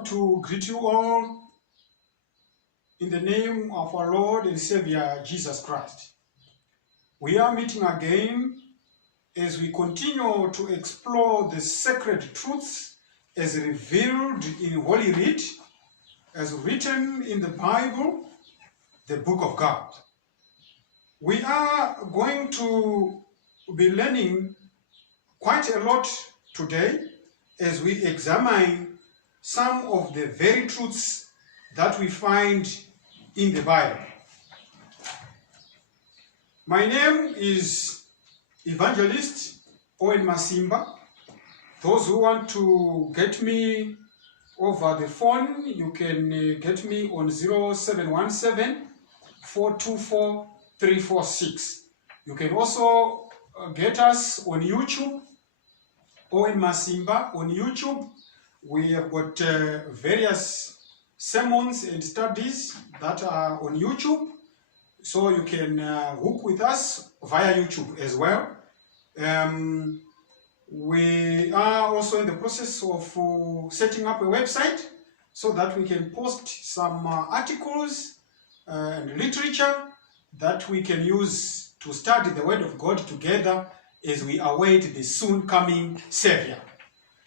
want to greet you all in the name of our Lord and Savior, Jesus Christ. We are meeting again as we continue to explore the sacred truths as revealed in Holy Writ, as written in the Bible, the Book of God. We are going to be learning quite a lot today as we examine some of the very truths that we find in the Bible. My name is Evangelist Owen Masimba. Those who want to get me over the phone, you can get me on 0717-424-346. You can also get us on YouTube, Owen Masimba on YouTube. We have got various sermons and studies that are on YouTube, so you can hook with us via YouTube as well. We are also in the process of setting up a website so that we can post some articles and literature that we can use to study the Word of God together as we await the soon coming Savior.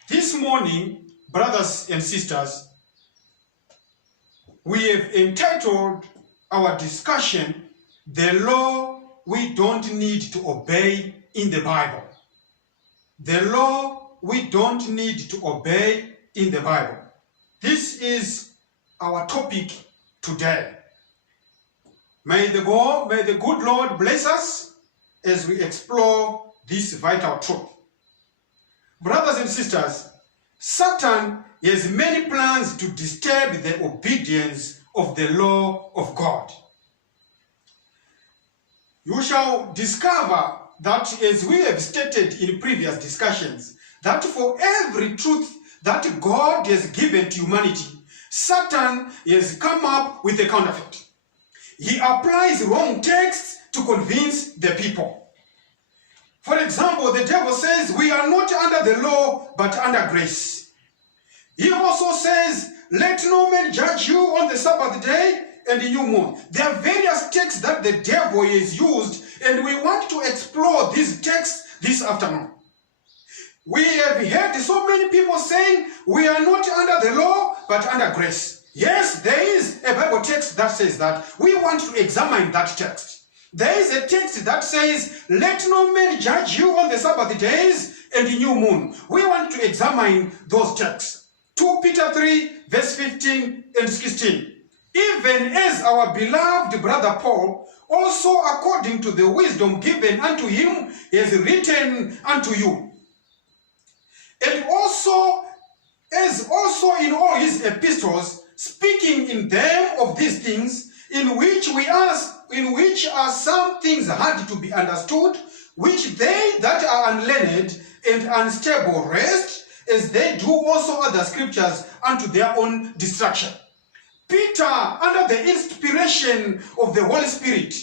This morning, brothers and sisters, we have entitled our discussion, "The Law We Don't Need to Obey in the Bible." The law we don't need to obey in the Bible. This is our topic today. May the good Lord bless us as we explore this vital truth. Brothers and sisters, Satan has many plans to disturb the obedience of the law of God. You shall discover that, as we have stated in previous discussions, that for every truth that God has given to humanity, Satan has come up with a counterfeit. He applies wrong texts to convince the people. For example, the devil says we are not under the law but under grace. He also says, "Let no man judge you on the Sabbath day and the new moon." There are various texts that the devil has used, and we want to explore these texts this afternoon. We have heard so many people saying we are not under the law but under grace. Yes, there is a Bible text that says that. We want to examine that text. There is a text that says, "Let no man judge you on the Sabbath days and the new moon." We want to examine those texts. 2 Peter 3, verse 15 and 16. "Even as our beloved brother Paul, also according to the wisdom given unto him, has written unto you. And also, as also in all his epistles, speaking in them of these things, in which are some things hard to be understood, which they that are unlearned and unstable wrest, as they do also other scriptures unto their own destruction." Peter, under the inspiration of the Holy Spirit,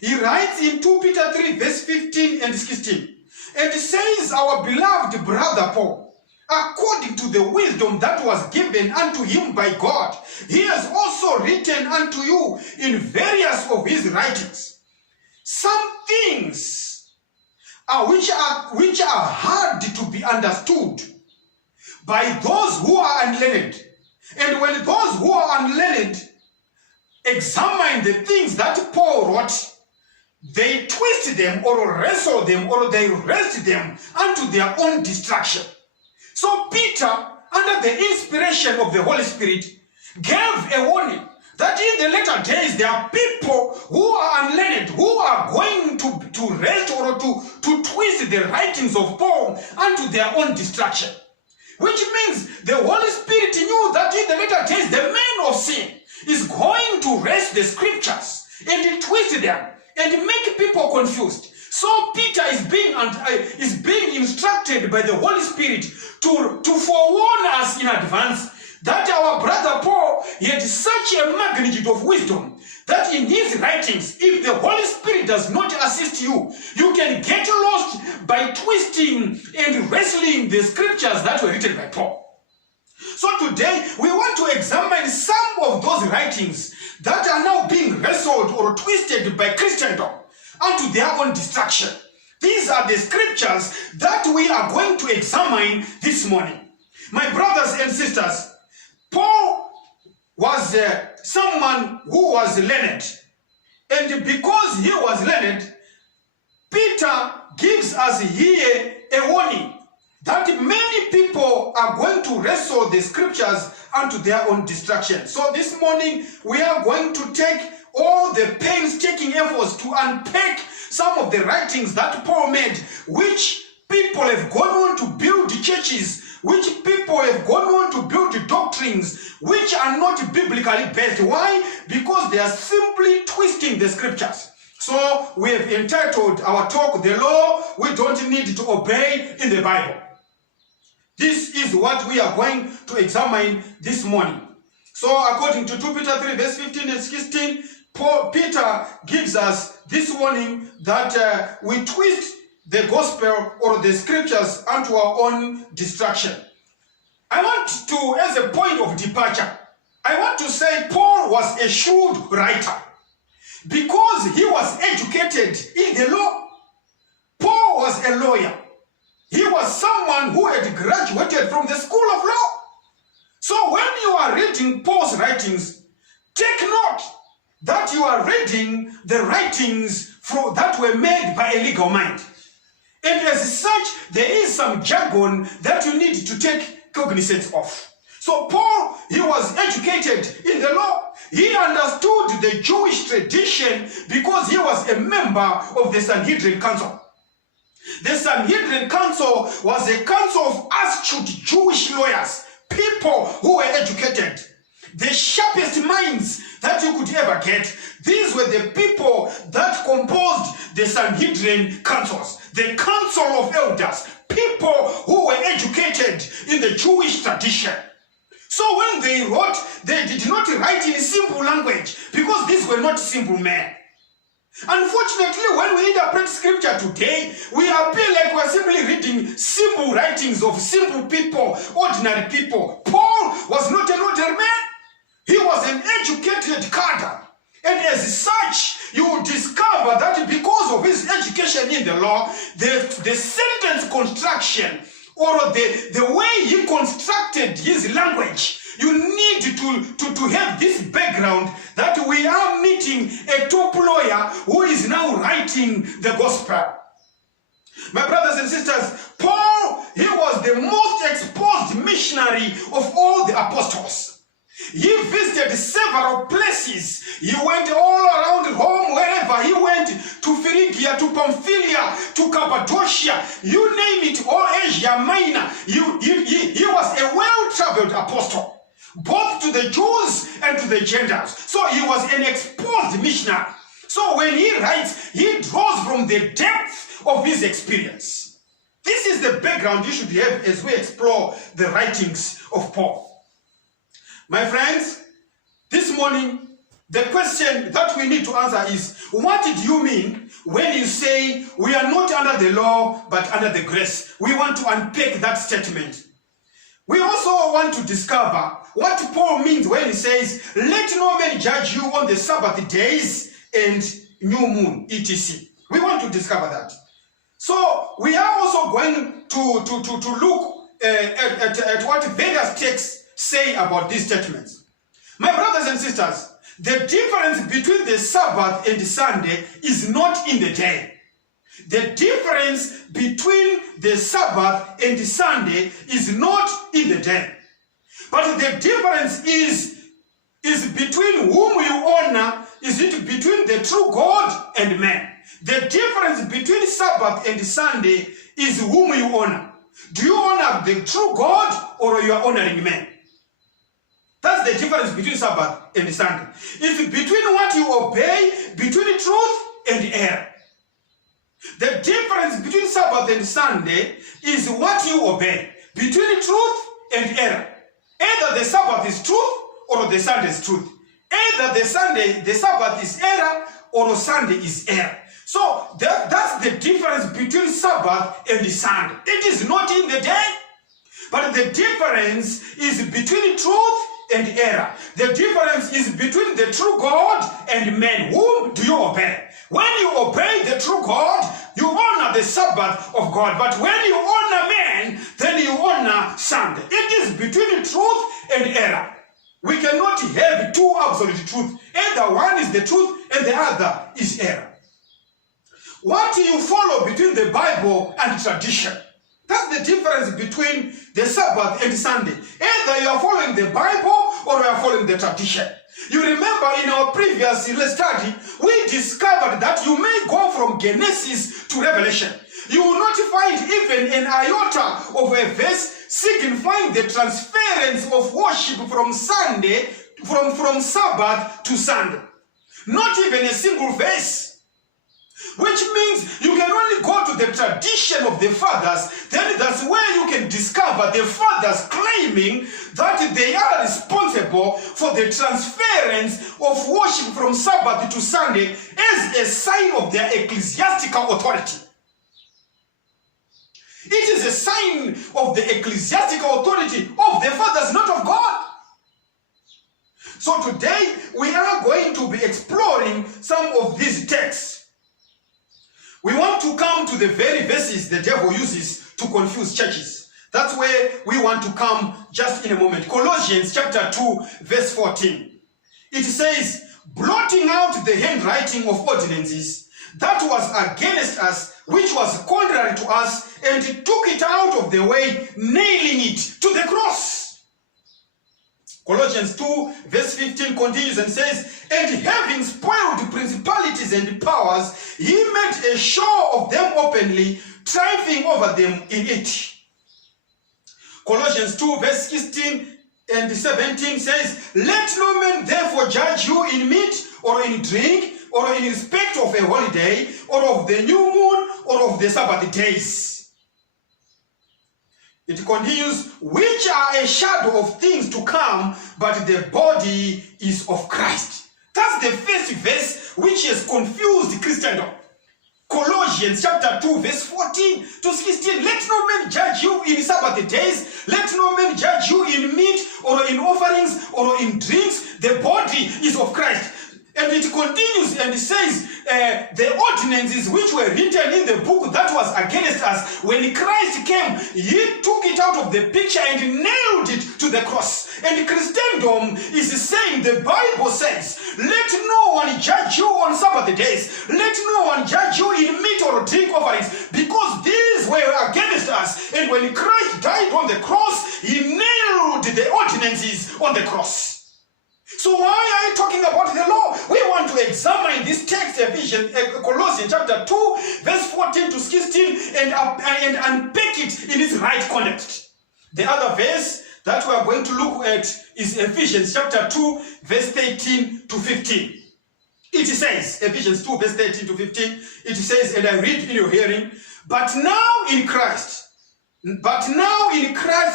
he writes in 2 Peter 3, verse 15 and 16, and says, "Our beloved brother Paul, according to the wisdom that was given unto him by God, he has also written unto you in various of his writings some things which are hard to be understood by those who are unlearned. And when those who are unlearned examine the things that Paul wrote, they twist them or wrestle them or they wrest them unto their own destruction." So Peter, under the inspiration of the Holy Spirit, gave a warning that in the later days there are people who are unlearned, who are going to wrest or to twist the writings of Paul unto their own destruction. Which means the Holy Spirit knew that in the later days the man of sin is going to wrest the scriptures and twist them and make people confused. So Peter is being instructed by the Holy Spirit to forewarn us in advance that our brother Paul had such a magnitude of wisdom that in his writings, if the Holy Spirit does not assist you, you can get lost by twisting and wrestling the scriptures that were written by Paul. So today, we want Paul's writings that are now being wrestled or twisted by Christendom unto their own destruction. These are the scriptures that we are going to examine this morning. My brothers and sisters, Paul was someone who was learned. And because he was learned, Peter gives us here a warning that many people are going to wrestle the scriptures unto their own destruction. So this morning, we are going to take all the painstaking efforts to unpack some of the writings that Paul made, which people have gone on to build churches, which people have gone on to build doctrines, which are not biblically based. Why? Because they are simply twisting the scriptures. So we have entitled our talk, The Law We Don't Need to Obey in the Bible. This is what we are going to examine this morning. So according to 2 Peter 3 verse 15 and 16, Peter gives us this warning that we twist the gospel or the scriptures unto our own destruction. I want to, as a point of departure, I want to say Paul was a shrewd writer because he was educated in the law. Paul was a lawyer. He was someone who had graduated from the school of law. So when you are reading Paul's writings, take note that you are reading the writings that were made by a legal mind. And as such, there is some jargon that you need to take cognizance of. So Paul, he was educated in the law. He understood the Jewish tradition because he was a member of the Sanhedrin Council. The Sanhedrin Council was a council of astute Jewish lawyers, people who were educated, the sharpest minds that you could ever get. These were the people that composed the Sanhedrin councils, the council of elders, people who were educated in the Jewish tradition. So when they wrote, they did not write in simple language because these were not simple men. Unfortunately, when we interpret scripture today, we appear like we're simply reading simple writings of simple people, ordinary people. Paul was not an ordinary man. He was an educated cadre. And as such, you will discover that because of his education in the law, the sentence construction or the way he constructed his language, you need to have this background that we are meeting a top lawyer who is now writing the gospel. My brothers and sisters, Paul, he was the most exposed missionary of all the apostles. He visited several places. He went all around Rome, wherever he went, to Phrygia, to Pamphylia, to Cappadocia, you name it, all Asia Minor. He was a well-traveled apostle, both to the Jews and to the Gentiles. So he was an exposed missionary. So when he writes, he draws from the depth of his experience. This is the background you should have as we explore the writings of Paul. My friends, this morning, the question that we need to answer is, what did you mean when you say we are not under the law but under the grace? We want to unpack that statement. We also want to discover what Paul means when he says, let no man judge you on the Sabbath days and new moon, etc. We want to discover that. So we are also going to look at what various texts say about these statements. My brothers and sisters, the difference between the Sabbath and the Sunday is not in the day. The difference between the Sabbath and the Sunday is not in the day. But the difference is between whom you honor, is it between the true God and man. The difference between Sabbath and Sunday is whom you honor. Do you honor the true God or you are honoring man? That's the difference between Sabbath and Sunday. It's between what you obey, between truth and error. The difference between Sabbath and Sunday is what you obey, between truth and error. Either the Sabbath is truth or the Sunday is truth. Either the Sabbath is error or Sunday is error. So that's the difference between Sabbath and the Sunday. It is not in the day, but the difference is between truth and error. The difference is between the true God and man. Whom do you obey? When you obey the true God, you honor the Sabbath of God. But when you honor man, then you honor Sunday. It is between truth and error. We cannot have two absolute truths. Either one is the truth and the other is error. What do you follow between the Bible and tradition? That's the difference between the Sabbath and Sunday. Either you are following the Bible or you are following the tradition. You remember in our previous study, we discovered that you may go from Genesis to Revelation. You will not find even an iota of a verse signifying the transference of worship from Sunday, from Sabbath to Sunday. Not even a single verse. Which means you can only go to the tradition of the fathers. Then that's where you can discover the fathers claiming that they are responsible for the transference of worship from Sabbath to Sunday as a sign of their ecclesiastical authority. It is a sign of the ecclesiastical authority of the fathers, not of God. So today we are going to be exploring some of these texts. We want to come to the very verses the devil uses to confuse churches. That's where we want to come just in a moment. Colossians chapter 2 verse 14. It says, blotting out the handwriting of ordinances that was against us, which was contrary to us, and took it out of the way, nailing it to the cross. Colossians 2 verse 15 continues and says, and having spoiled principalities and powers, he made a show of them openly, triumphing over them in it. Colossians 2 verse 16 and 17 says, let no man therefore judge you in meat or in drink or in respect of a holiday or of the new moon or of the Sabbath days. It continues, which are a shadow of things to come, but the body is of Christ. That's the first verse which has confused Christendom. Colossians chapter 2 verse 14 to 16. Let no man judge you in Sabbath days. Let no man judge you in meat or in offerings or in drinks. The body is of Christ. And it continues and says, the ordinances which were written in the book that was against us, when Christ came, he took it out of the picture and nailed it to the cross. And Christendom is saying, the Bible says, let no one judge you on Sabbath days. Let no one judge you in meat or drink offerings, because these were against us. And when Christ died on the cross, he nailed the ordinances on the cross. So why are you talking about the law? We want to examine this text, Colossians chapter 2, verse 14 to 16, and unpack it in its right context. The other verse that we are going to look at is Ephesians chapter 2, verse 13 to 15. It says, Ephesians 2, verse 13 to 15, it says, and I read in your hearing, but now in Christ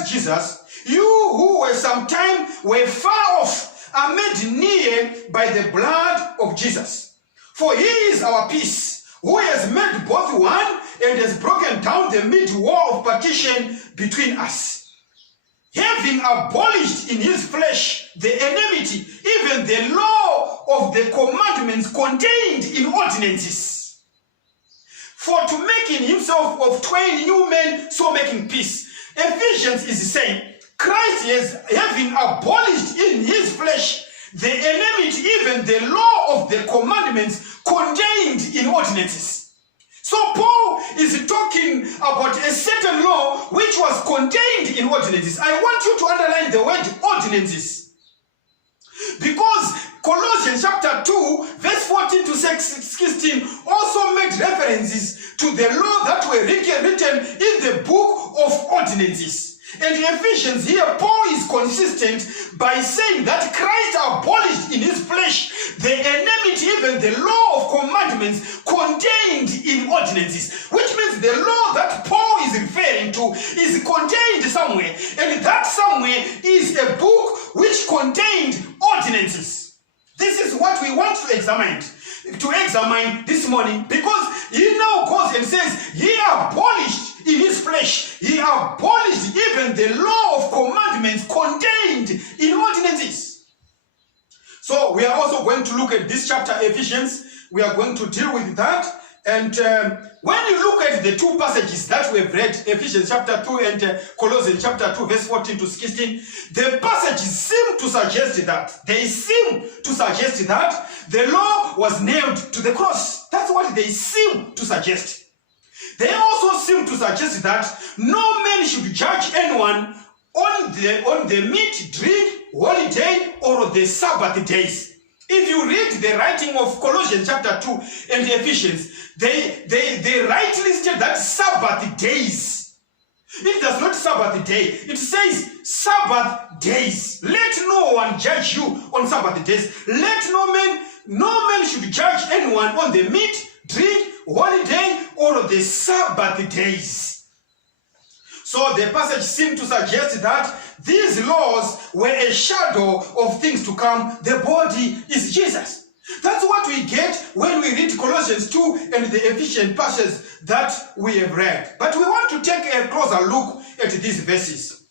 Jesus, you who were sometime were far off, are made near by the blood of Jesus. For he is our peace, who has made both one and has broken down the mid wall of partition between us, having abolished in his flesh the enmity, even the law of the commandments contained in ordinances, for to make in himself of twain new men, so making peace. Ephesians is saying, Christ is having abolished in his flesh the enmity, even the law of the commandments contained in ordinances. So Paul is talking about a certain law which was contained in ordinances. I want you to underline the word ordinances, because Colossians chapter 2 verse 14 to 16 also makes references to the law that were written in the book of ordinances. And in Ephesians here, Paul is consistent by saying that Christ abolished in his flesh the enmity, even the law of commandments contained in ordinances, which means the law that Paul is referring to is contained somewhere, and that somewhere is a book which contained ordinances. This is what we want to examine this morning, because he now goes and says he abolished in his flesh. He abolished even the law of commandments contained in ordinances. So we are also going to look at this chapter, Ephesians. We are going to deal with that. And when you look at the two passages that we have read, Ephesians chapter 2 and Colossians chapter 2, verse 14 to 16, the passages seem to suggest that, the law was nailed to the cross. That's what they seem to suggest. They also seem to suggest that no man should judge anyone on the meat, drink, holiday, or the Sabbath days. If you read the writing of Colossians chapter 2 and Ephesians, they rightly state that Sabbath days. It does not Sabbath day. It says Sabbath days. Let no one judge you on Sabbath days. Let no man should judge anyone on the meat, drink, holiday, or the Sabbath days. So the passage seems to suggest that these laws were a shadow of things to come. The body is Jesus. That's what we get when we read Colossians 2 and the Ephesians passages that we have read. But we want to take a closer look at these verses.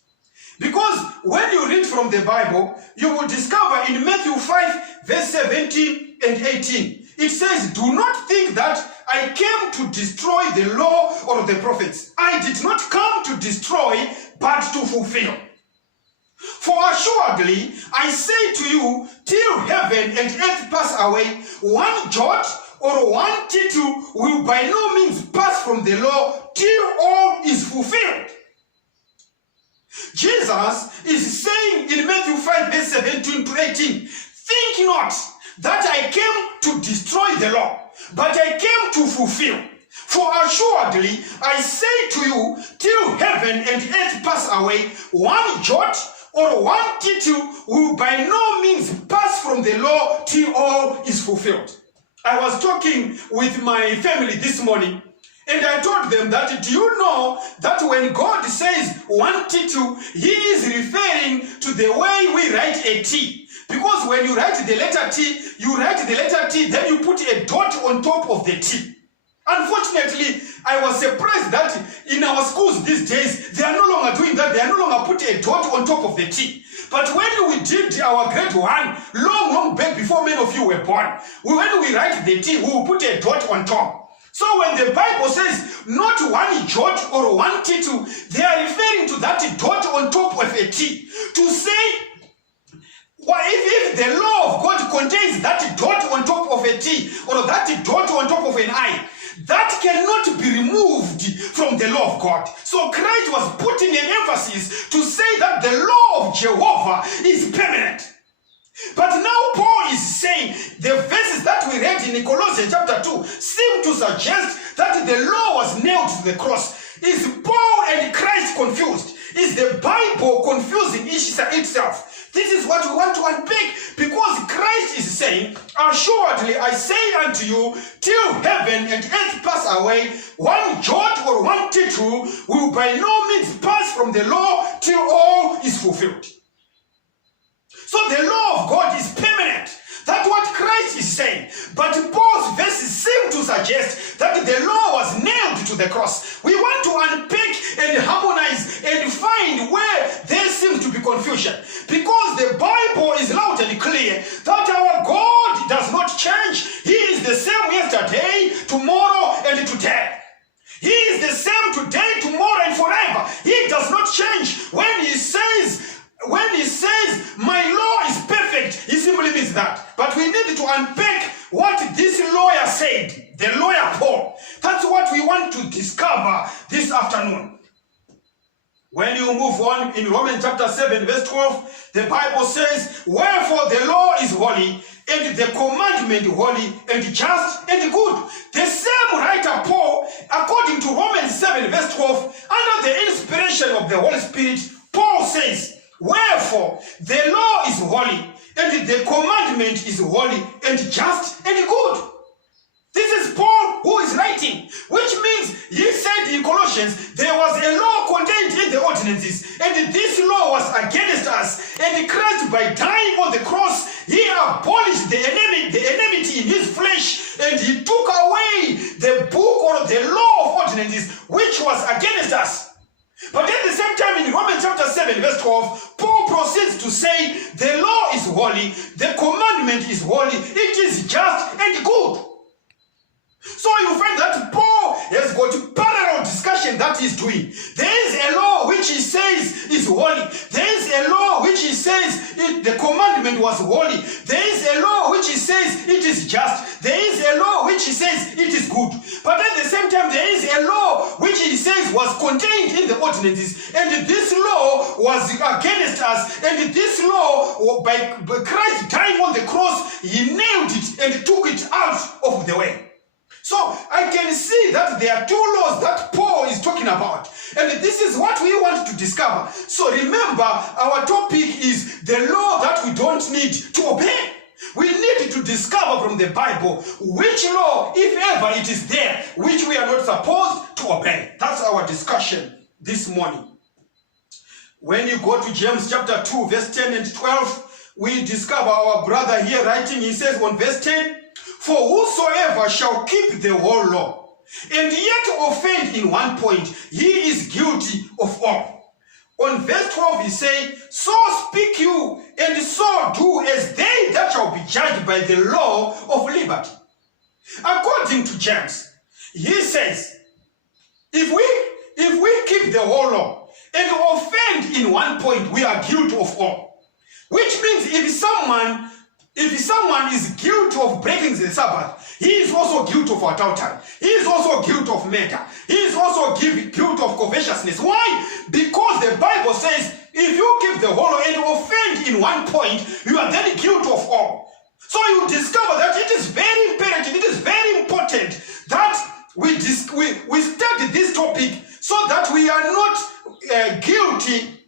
Because when you read from the Bible, you will discover in Matthew 5, verse 17 and 18, it says, "Do not think that I came to destroy the law or the prophets. I did not come to destroy, but to fulfill. For assuredly, I say to you, till heaven and earth pass away, one jot or one tittle will by no means pass from the law till all is fulfilled." Jesus is saying in Matthew 5, verse 17 to 18, "Think not that I came to destroy the law, but I came to fulfill. For assuredly, I say to you, till heaven and earth pass away, one jot or one tittle will by no means pass from the law till all is fulfilled." I was talking with my family this morning, and I told them that, do you know that when God says one tittle, he is referring to the way we write a T. Because when you write the letter T, then you put a dot on top of the T. Unfortunately, I was surprised that in our schools these days, they are no longer doing that. They are no longer putting a dot on top of the T. But when we did our grade 1, long back before many of you were born, when we write the T, we will put a dot on top. So when the Bible says not one jot or one tittle, they are referring to that dot on top of a T. To say, if the law of God contains that dot on top of a T or that dot on top of an I, that cannot be removed from the law of God. So Christ was putting an emphasis to say that the law of Jehovah is permanent. But now Paul is saying the verses that we read in Colossians chapter 2 seem to suggest that the law was nailed to the cross. Is Paul and Christ confused? Is the Bible confusing itself? This is what we want to unpick, because Christ is saying, "Assuredly I say unto you, till heaven and earth pass away, one jot or one tittle will by no means pass from the law till all is fulfilled." So the law of God is permanent. That's what Christ is saying. But Paul's verses seem to suggest that the law was nailed to the cross. We want to unpick and harmonize and find where there seems to be confusion. Because the Bible is loud and clear that our God does not change. He is the same yesterday, tomorrow, and today. He is the same today, tomorrow, and forever. He does not change. When he says, "My law is perfect," he simply means that. But we need to unpack what this lawyer said, the lawyer Paul. That's what we want to discover this afternoon. When you move on in Romans chapter 7, verse 12, the Bible says, "Wherefore the law is holy, and the commandment holy, and just, and good." The same writer Paul, according to Romans 7, verse 12, under the inspiration of the Holy Spirit, Paul says, "Wherefore the law is holy, and the commandment is holy, and just, and good." This is Paul who is writing, which means he said in Colossians there was a law contained in the ordinances, and this law was against us. And Christ, by dying on the cross, he abolished the enmity in his flesh, and he took away the book or the law of ordinances which was against us. But at the same time, in Romans chapter 7, verse 12, Paul proceeds to say, the law is holy, the commandment is holy, it is just and good. So you find that Paul has got a parallel discussion that he's doing. There is a law which he says is holy. There is a law which he says the commandment was holy. There is a law which he says it is just. There is a law which he says it is good. But at the same time, there is a law which he says was contained in the ordinances. And this law was against us. And this law, by Christ dying on the cross, he nailed it and took it out of the way. So I can see that there are two laws that Paul is talking about. And this is what we want to discover. So remember, our topic is the law that we don't need to obey. We need to discover from the Bible which law, if ever it is there, which we are not supposed to obey. That's our discussion this morning. When you go to James chapter 2, verse 10 and 12, we discover our brother here writing, he says on verse 10, for whosoever shall keep the whole law, and yet offend in one point, he is guilty of all. On verse 12 he says, so speak you, and so do as they that shall be judged by the law of liberty. According to James, he says, if we keep the whole law, and offend in one point, we are guilty of all. Which means if someone is guilty of breaking the Sabbath, he is also guilty of adultery. He is also guilty of murder. He is also guilty of covetousness. Why? Because the Bible says, if you keep the whole law and offend in one point, you are then guilty of all. So you discover that it is very imperative, it is very important that we study this topic so that we are not guilty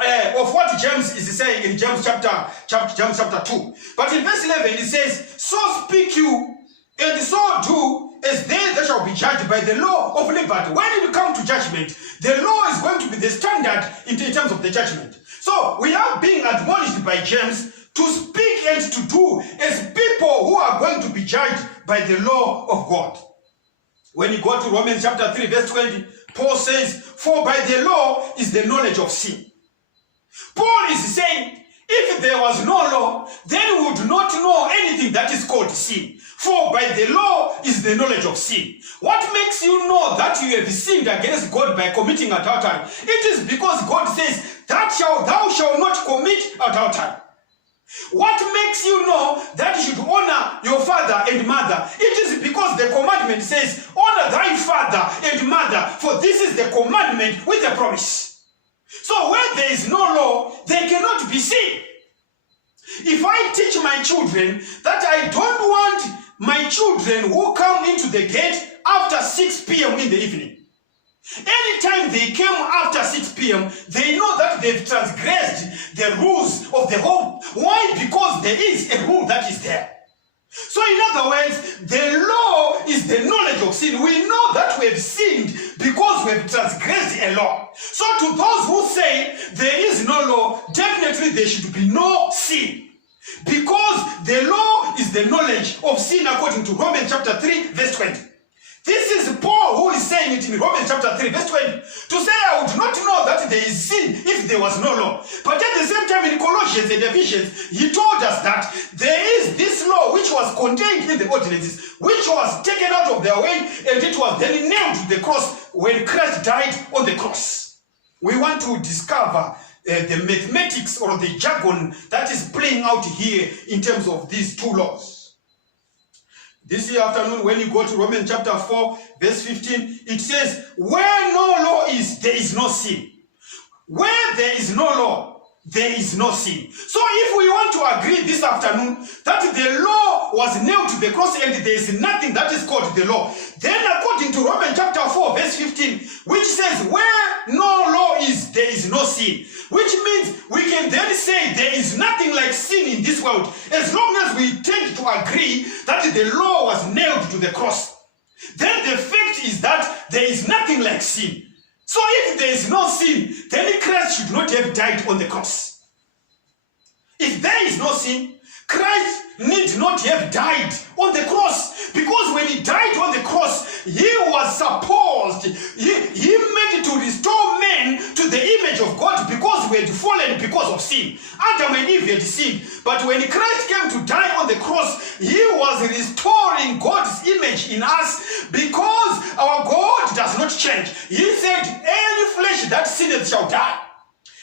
of what James is saying in James chapter 2. But in verse 11 it says, so speak you, and so do as they that shall be judged by the law of liberty. When you come to judgment, the law is going to be the standard in terms of the judgment. So we are being admonished by James to speak and to do as people who are going to be judged by the law of God. When you go to Romans chapter 3 verse 20, Paul says, for by the law is the knowledge of sin. Paul is saying, if there was no law, then we would not know anything that is called sin. For by the law is the knowledge of sin. What makes you know that you have sinned against God by committing adultery? It is because God says, thou shalt not commit adultery. What makes you know that you should honor your father and mother? It is because the commandment says, honor thy father and mother, for this is the commandment with a promise. So where there is no law, there cannot be sin. If I teach my children that I don't want my children who come into the gate after 6 p.m. in the evening, anytime they came after 6 p.m., they know that they've transgressed the rules of the home. Why? Because there is a rule that is there. So in other words, the law is the knowledge of sin. We know that we have sinned because we have transgressed a law. So to those who say there is no law, definitely there should be no sin. Because the law is the knowledge of sin according to Romans chapter 3 verse 20. This is Paul who is saying it in Romans chapter 3 verse 20. To say I would not know that there is sin if there was no law. But at the same time in Colossians and Ephesians, he told us that there is this law which was contained in the ordinances, which was taken out of their way, and it was then nailed to the cross when Christ died on the cross. We want to discover the mathematics or the jargon that is playing out here in terms of these two laws. This afternoon, when you go to Romans chapter 4, verse 15, it says, where no law is, there is no sin. Where there is no law, there is no sin. So if we want to agree this afternoon that the law was nailed to the cross and there is nothing that is called the law, then according to Romans chapter 4 verse 15, which says where no law is, there is no sin, which means we can then say there is nothing like sin in this world as long as we tend to agree that the law was nailed to the cross. Then the fact is that there is nothing like sin. So if there is no sin, then Christ should not have died on the cross. If there is no sin, Christ need not have died on the cross, because when he died on the cross, he was supposed, he meant to restore men to the image of God, because we had fallen because of sin. Adam and Eve had sinned, but when Christ came to die on the cross, he was restoring God's image in us, because our God does not change. He said, any flesh that sinneth shall die.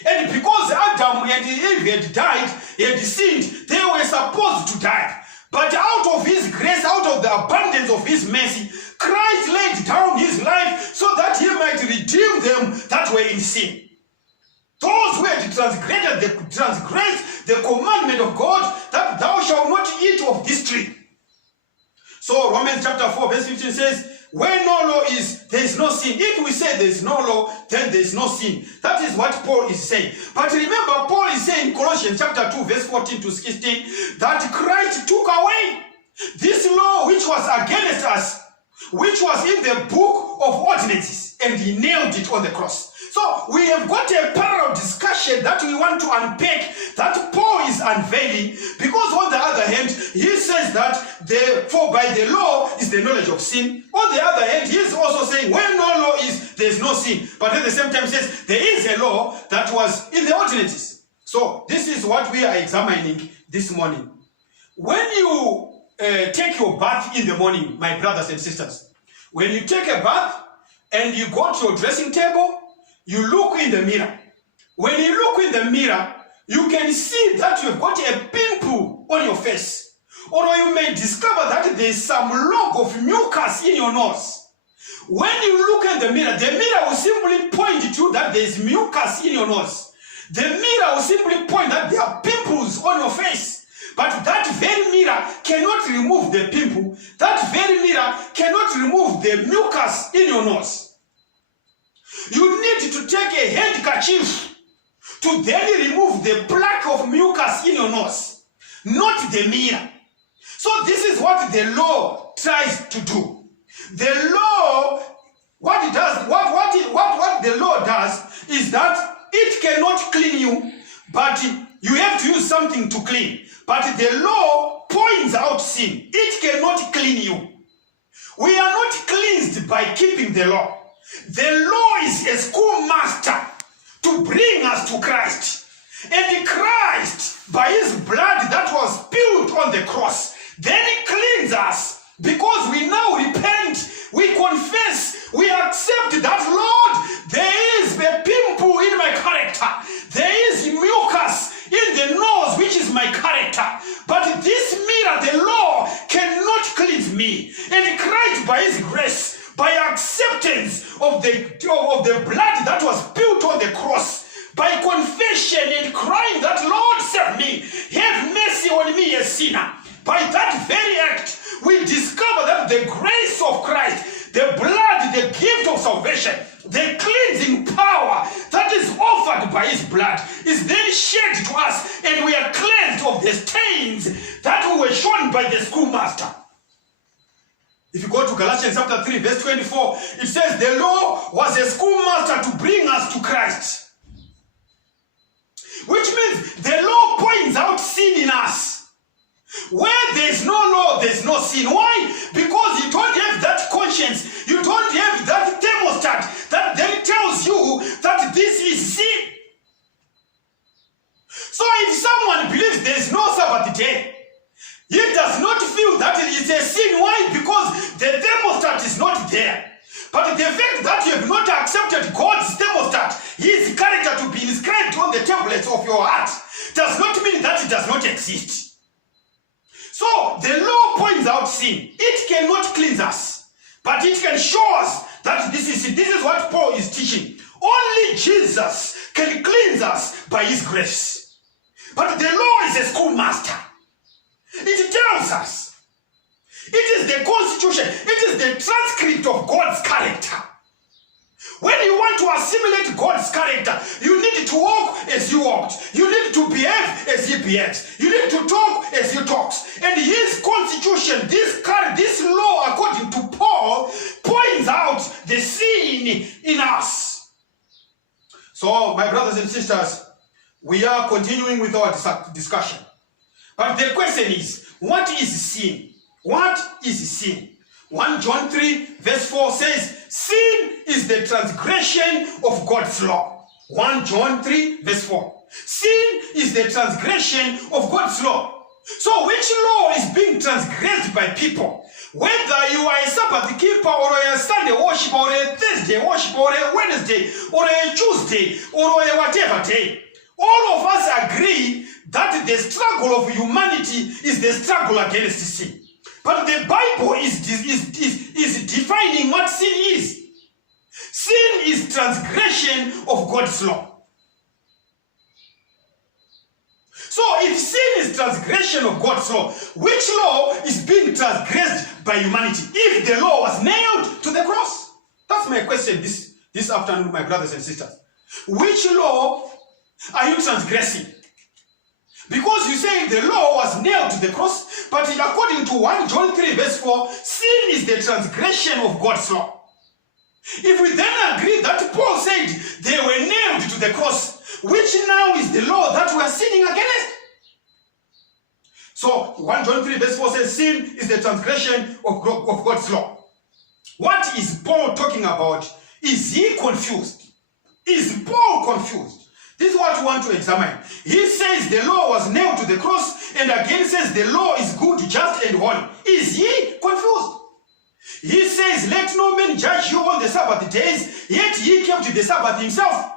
And because Adam and Eve had died, had sinned, they were supposed to die. But out of his grace, out of the abundance of his mercy, Christ laid down his life so that he might redeem them that were in sin. Those who had transgressed the commandment of God, that thou shalt not eat of this tree. So Romans chapter 4 verse 15 says, where no law is, there is no sin. If we say there is no law, then there is no sin. That is what Paul is saying. But remember, Paul is saying in Colossians chapter 2 verse 14 to 16 that Christ took away this law which was against us, which was in the book of ordinances, and he nailed it on the cross. So we have got a parallel discussion that we want to unpack, that Paul is unveiling, because on the other hand, he says that for by the law is the knowledge of sin. On the other hand, he is also saying where no law is, there is no sin. But at the same time says there is a law that was in the ordinances. So this is what we are examining this morning. When you take your bath in the morning, my brothers and sisters, when you take a bath and you go to your dressing table, you look in the mirror. When you look in the mirror, you can see that you've got a pimple on your face. Or you may discover that there is some log of mucus in your nose. When you look in the mirror will simply point to you that there is mucus in your nose. The mirror will simply point that there are pimples on your face. But that very mirror cannot remove the pimple. That very mirror cannot remove the mucus in your nose. You need to take a handkerchief to then remove the plaque of mucus in your nose, not the mirror. So this is what the law tries to do. The law, what the law does is that it cannot clean you, but you have to use something to clean. But the law points out sin. It cannot clean you. We are not cleansed by keeping the law. The law is a schoolmaster to bring us to Christ. And Christ, by his blood that was spilled on the cross, then he cleans us, because we now repent, we confess, we accept that, Lord, there is a pimple in my character. There is mucus in the nose, which is my character. But this mirror, the law, cannot cleanse me. And Christ, by his grace, by acceptance of the blood that was spilled on the cross, by confession and crying that, Lord, save me, have mercy on me, a sinner. By that very act, we discover that the grace of Christ, the blood, the gift of salvation, the cleansing power that is offered by his blood is then shed to us, and we are cleansed of the stains that we were shown by the schoolmaster. If you go to Galatians chapter 3, verse 24, it says the law was a schoolmaster to bring us to Christ. Which means the law points out sin in us. Where there is no law, there is no sin. Why? Because you don't have that conscience. You don't have that thermostat that then tells you that this is sin. So if someone believes there is no Sabbath day, he does not feel that it is a sin. Why? Because the thermostat is not there. But the fact that you have not accepted God's thermostat, his character, to be inscribed on the tablets of your heart, does not mean that it does not exist. So the law points out sin. It cannot cleanse us, but it can show us that this is what Paul is teaching. Only Jesus can cleanse us by his grace. But the law is a schoolmaster. It tells us. It is the constitution. It is the transcript of God's character. When you want to assimilate God's character, you need to walk as he walked. You need to behave as he behaves. You need to talk as he talks. And his constitution, this law, according to Paul, points out the sin in us. So, my brothers and sisters, we are continuing with our discussion. But the question is, what is sin? What is sin? 1 John 3 verse 4 says, sin is the transgression of God's law. 1 John 3 verse 4. Sin is the transgression of God's law. So which law is being transgressed by people? Whether you are a Sabbath keeper or a Sunday worshiper or a Thursday worshiper or a Wednesday or a Tuesday or a whatever day, all of us agree that the struggle of humanity is the struggle against sin. But the Bible is defining what sin is. Sin is transgression of God's law. So if sin is transgression of God's law, which law is being transgressed by humanity if the law was nailed to the cross? That's my question this afternoon, my brothers and sisters. Which law are you transgressing? Because you say the law was nailed to the cross, but according to 1 John 3 verse 4, sin is the transgression of God's law. If we then agree that Paul said they were nailed to the cross, which now is the law that we are sinning against? So 1 John 3 verse 4 says sin is the transgression of God's law. What is Paul talking about? Is he confused? Is Paul confused? This is what we want to examine. He says the law was nailed to the cross, and again says the law is good, just, and holy. Is he confused? He says, let no man judge you on the Sabbath days, yet he kept the Sabbath himself.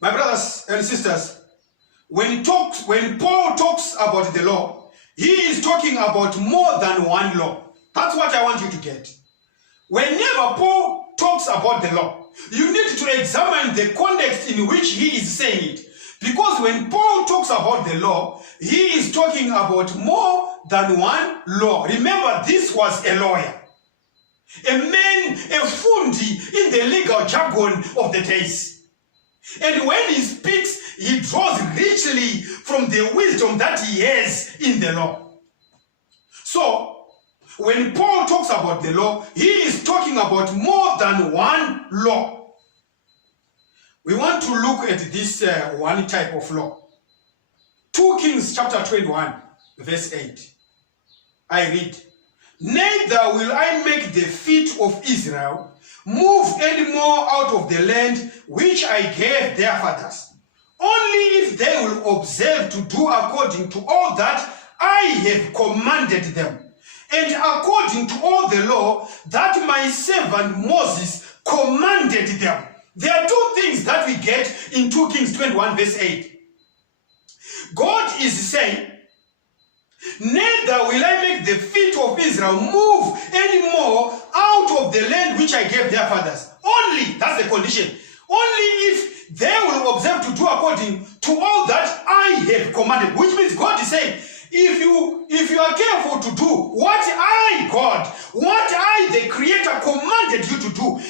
My brothers and sisters, when Paul talks about the law, he is talking about more than one law. That's what I want you to get. Whenever Paul talks about the law, you need to examine the context in which he is saying it. Because when Paul talks about the law, he is talking about more than one law. Remember, this was a lawyer. A man, a fundi in the legal jargon of the days. And when he speaks, he draws richly from the wisdom that he has in the law. So, when Paul talks about the law, he is talking about more than one law. We want to look at this one type of law. 2 Kings chapter 21, verse 8. I read, neither will I make the feet of Israel move any more out of the land which I gave their fathers, only if they will observe to do according to all that I have commanded them, and according to all the law that my servant Moses commanded them. There are two things that we get in 2 Kings 21 verse 8. God is saying, neither will I make the feet of Israel move any more out of the land which I gave their fathers. Only, that's the condition, only if they will observe to do according to all that I have commanded. Which means God is saying, if you are careful to do what I, God, what I, the Creator, commanded you to do,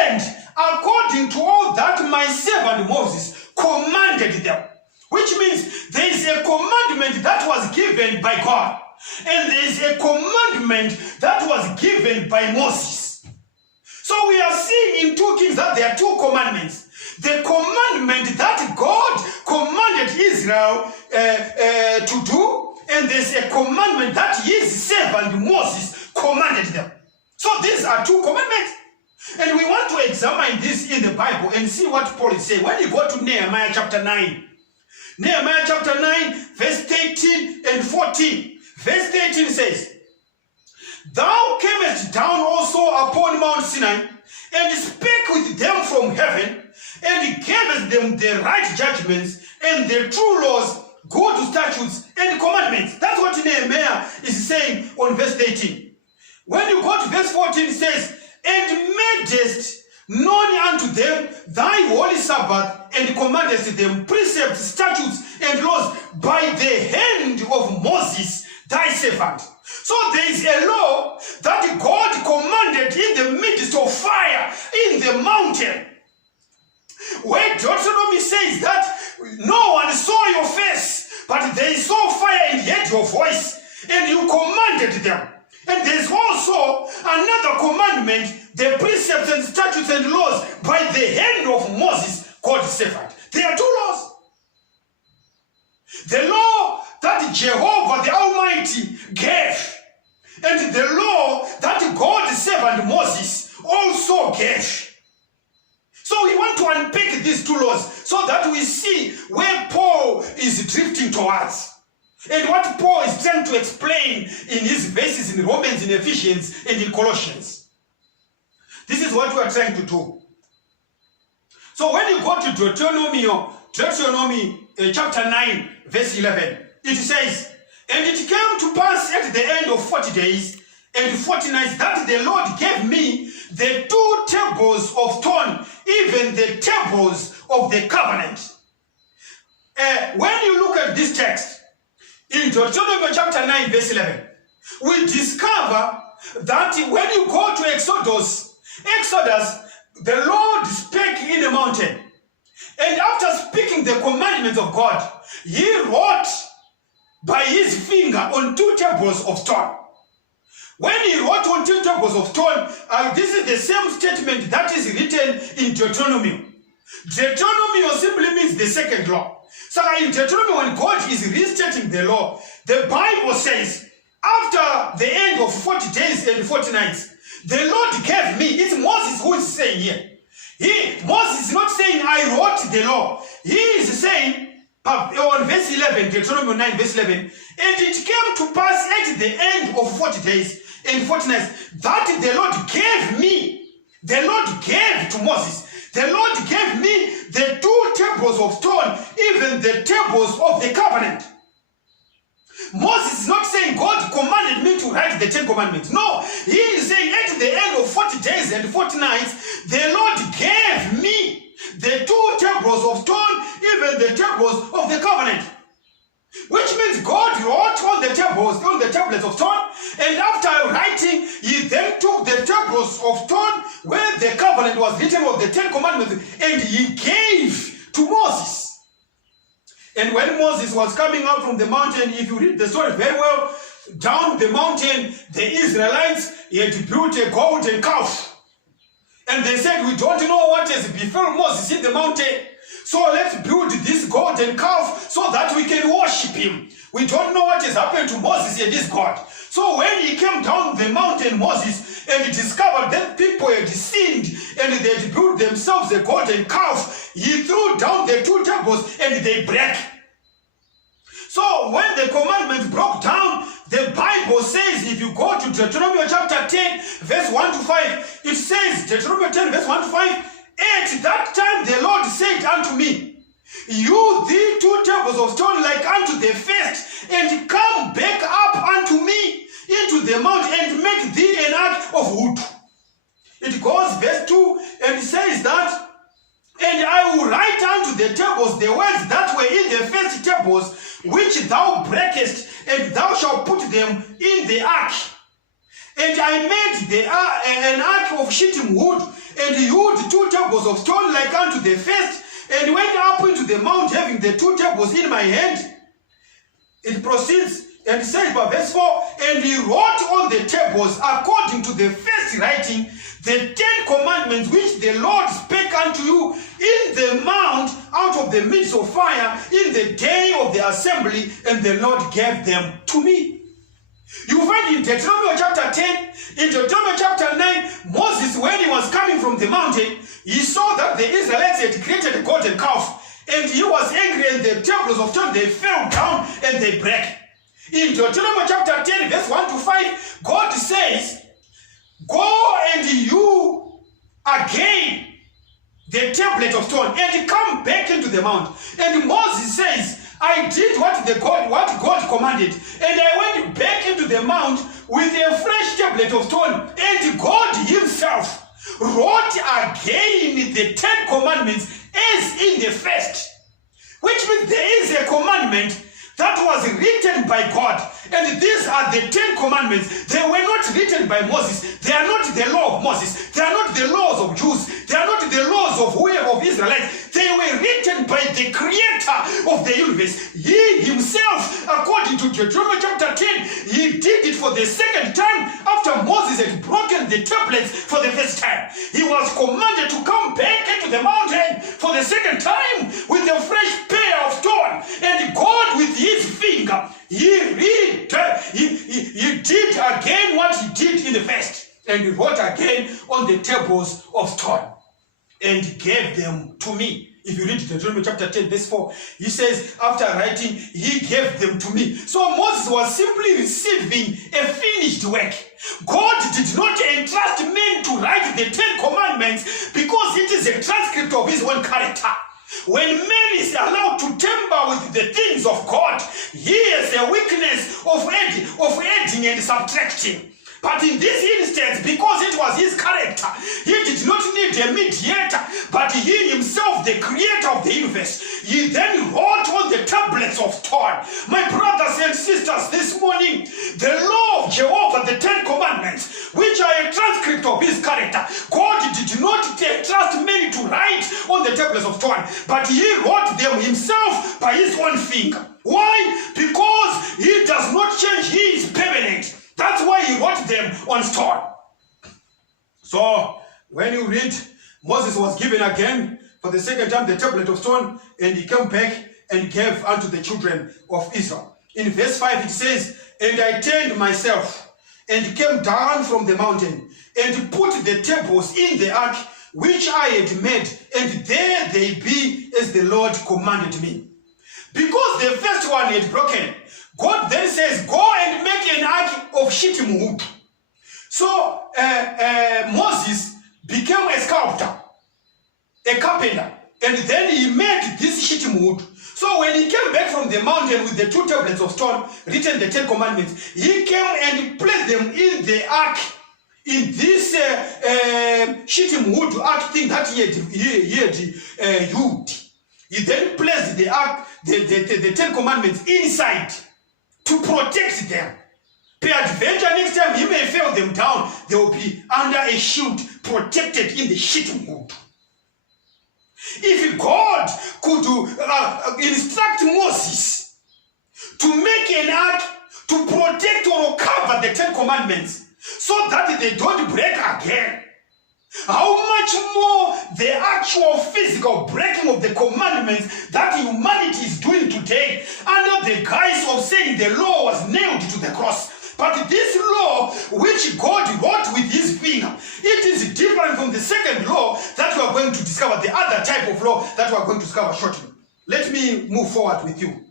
and according to all that my servant Moses commanded them, which means there is a commandment that was given by God, and there is a commandment that was given by Moses. So we are seeing in 2 Kings that there are two commandments. The commandment that God commanded Israel to do, and there's a commandment that his servant Moses commanded them. So these are two commandments. And we want to examine this in the Bible and see what Paul is saying. When you go to Nehemiah chapter 9, Nehemiah chapter 9, verse 13 and 14. Verse 13 says, thou camest down also upon Mount Sinai, and spake with them from heaven, and gavest them the right judgments, and the true laws, good statutes, and commandments. That's what Nehemiah is saying on verse 13. When you go to verse 14, it says, and madest known unto them thy holy Sabbath, and commandest them precepts, statutes, and laws by the hand of Moses, thy servant. So there is a law that God commanded in the midst of fire in the mountain, where Deuteronomy says that no one saw your face, but they saw fire and heard your voice, and you commanded them. And there's also another commandment, the precepts and statutes and laws by the hand of Moses, God's servant. There are two laws. The law that Jehovah the Almighty gave, and the law that God's servant Moses also gave. So we want to unpick these two laws so that we see where Paul is drifting towards and what Paul is trying to explain in his verses in Romans, in Ephesians, and in Colossians. This is what we are trying to do. So when you go to Deuteronomy chapter 9, verse 11, it says, "And it came to pass at the end of 40 days and 40 nights that the Lord gave me the 2 tables of stone, even the tables of the covenant." When you look at this text, in Deuteronomy chapter 9, verse 11, we discover that when you go to Exodus, the Lord spake in the mountain. And after speaking the commandments of God, he wrote by his finger on 2 tables of stone. When he wrote on 2 tables of stone, this is the same statement that is written in Deuteronomy. Deuteronomy simply means the second law. So in Deuteronomy, when God is restating the law, the Bible says, after the end of 40 days and 40 nights, the Lord gave me. It's Moses who is saying here. Moses is not saying, I wrote the law. He is saying, on verse 11, Deuteronomy 9, verse 11, "And it came to pass at the end of 40 days and 40 nights that the Lord gave me," the Lord gave to Moses, "the Lord gave me the 2 tables of stone, even the tables of the covenant." Moses is not saying God commanded me to write the 10 commandments. No, he is saying at the end of 40 days and 40 nights, the Lord gave me the 2 tables of stone, even the tables of the covenant. Which means God wrote on the tablets of stone, and after writing, he then took the tables of stone where the covenant was written of the 10 commandments, and he gave to Moses. And when Moses was coming up from the mountain, if you read the story very well, down the mountain, the Israelites had built a golden calf. And they said, "We don't know what has befallen Moses in the mountain. So let's build this golden calf so that we can worship him. We don't know what has happened to Moses and his God." So when he came down the mountain, Moses, and he discovered that people had sinned and they had built themselves a golden calf, he threw down the 2 tables and they break. So when the commandments broke down, the Bible says, if you go to Deuteronomy chapter 10, verse 1 to 5, it says, Deuteronomy 10, verse 1 to 5, "At that time the Lord said unto me, Hew thee 2 tables of stone like unto the first, and come back up unto me into the mount, and make thee an ark of wood." It goes, verse 2, and it says that, "And I will write unto the tables the words that were in the first tables, which thou breakest, and thou shalt put them in the ark. And I made an ark of shittim wood, and hewed 2 tables of stone like unto the first, and went up into the mount, having the 2 tables in my hand." It proceeds and says by verse 4, "And he wrote on the tables, according to the first writing, the 10 commandments which the Lord spake unto you in the mount out of the midst of fire in the day of the assembly, and the Lord gave them to me." You find in Deuteronomy chapter 10, in Deuteronomy chapter 9, Moses, when he was coming from the mountain, he saw that the Israelites had created a golden calf, and he was angry, and the tables of stone, they fell down and they break. In Deuteronomy chapter 10, verse 1 to 5, God says, "Go and you again the tablet of stone, and come back into the mount." And Moses says, "I did what God commanded, and I went back into the mount with a fresh tablet of stone." And God himself wrote again the 10 commandments as in the first. Which means there is a commandment that was written by God. And these are the 10 commandments. They were not written by Moses. They are not the law of Moses. They are not the laws of Jews. They are not the laws of whoever of Israelites. They were written by the creator of the universe. He himself, according to Deuteronomy chapter 10, he did it for the second time after Moses had broken the tablets for the first time. He was commanded to come back into the mountain for the second time with a fresh pair of stone. And God with and wrote again on the tables of stone, and gave them to me. If you read Deuteronomy chapter 10, verse 4, he says, after writing, he gave them to me. So Moses was simply receiving a finished work. God did not entrust men to write the 10 commandments because it is a transcript of his own character. When man is allowed to tamper with the things of God, he has a weakness of adding and subtracting. But in this instance, because it was his character, he did not need a mediator, but he himself, the creator of the universe, he then wrote on the tablets of stone. My brothers and sisters, this morning, the law of Jehovah, the 10 commandments, which are a transcript of his character, God did not trust many to write on the tablets of stone, but he wrote them himself by his own finger. Why? Because he does not change, he is permanent. That's why he wrote them on stone. So, when you read, Moses was given again for the second time the tablet of stone, and he came back and gave unto the children of Israel. In verse 5 it says, and I turned myself and came down from the mountain and put the tables in the ark which I had made, and there they be as the Lord commanded me. Because the first one had broken, God then says, go and make an ark of shittim wood. So Moses became a sculptor, a carpenter, and then he made this shittim wood. So when he came back from the mountain with the 2 tablets of stone, written the 10 commandments, he came and placed them in the ark, in this shittim wood ark thing that he had used. He then placed the ark, the 10 commandments inside, to protect them. Peradventure next time he may fall them down, they will be under a shield, protected in the shittim wood. If God could instruct Moses to make an ark to protect or cover the 10 commandments so that they don't break again, how much more the actual physical breaking of the commandments that humanity is doing today under the guise of saying the law was nailed to the cross. But this law, which God wrote with his finger, it is different from the second law that we are going to discover, the other type of law that we are going to discover shortly. Let me move forward with you.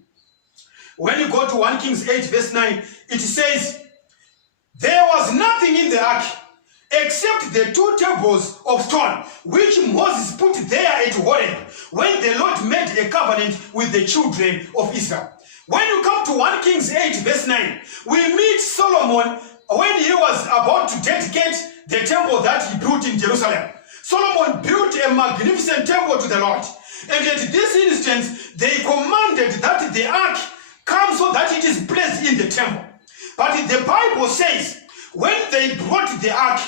When you go to 1 Kings 8 verse 9, it says, there was nothing in the ark except the 2 tables of stone, which Moses put there at Horeb, when the Lord made a covenant with the children of Israel. When you come to 1 Kings 8 verse 9, we meet Solomon when he was about to dedicate the temple that he built in Jerusalem. Solomon built a magnificent temple to the Lord. And at this instance, they commanded that the ark come so that it is placed in the temple. But the Bible says, when they brought the ark,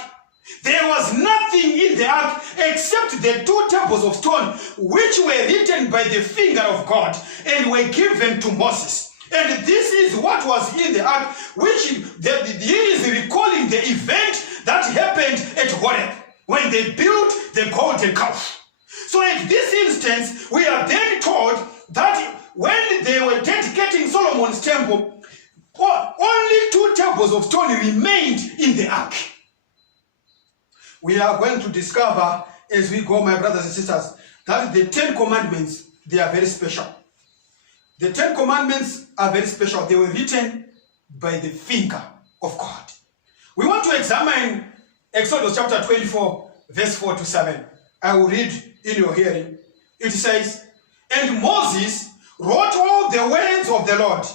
there was nothing in the ark except the 2 tables of stone, which were written by the finger of God and were given to Moses. And this is what was in the ark, which he is recalling the event that happened at Horeb, when they built the golden calf. So at this instance, we are then told that when they were dedicating Solomon's temple, only 2 tables of stone remained in the ark. We are going to discover as we go, my brothers and sisters, that the 10 commandments, they are very special. The 10 commandments are very special. They were written by the finger of God. We want to examine Exodus chapter 24, verse 4 to 7. I will read in your hearing. It says, and Moses wrote all the words of the Lord,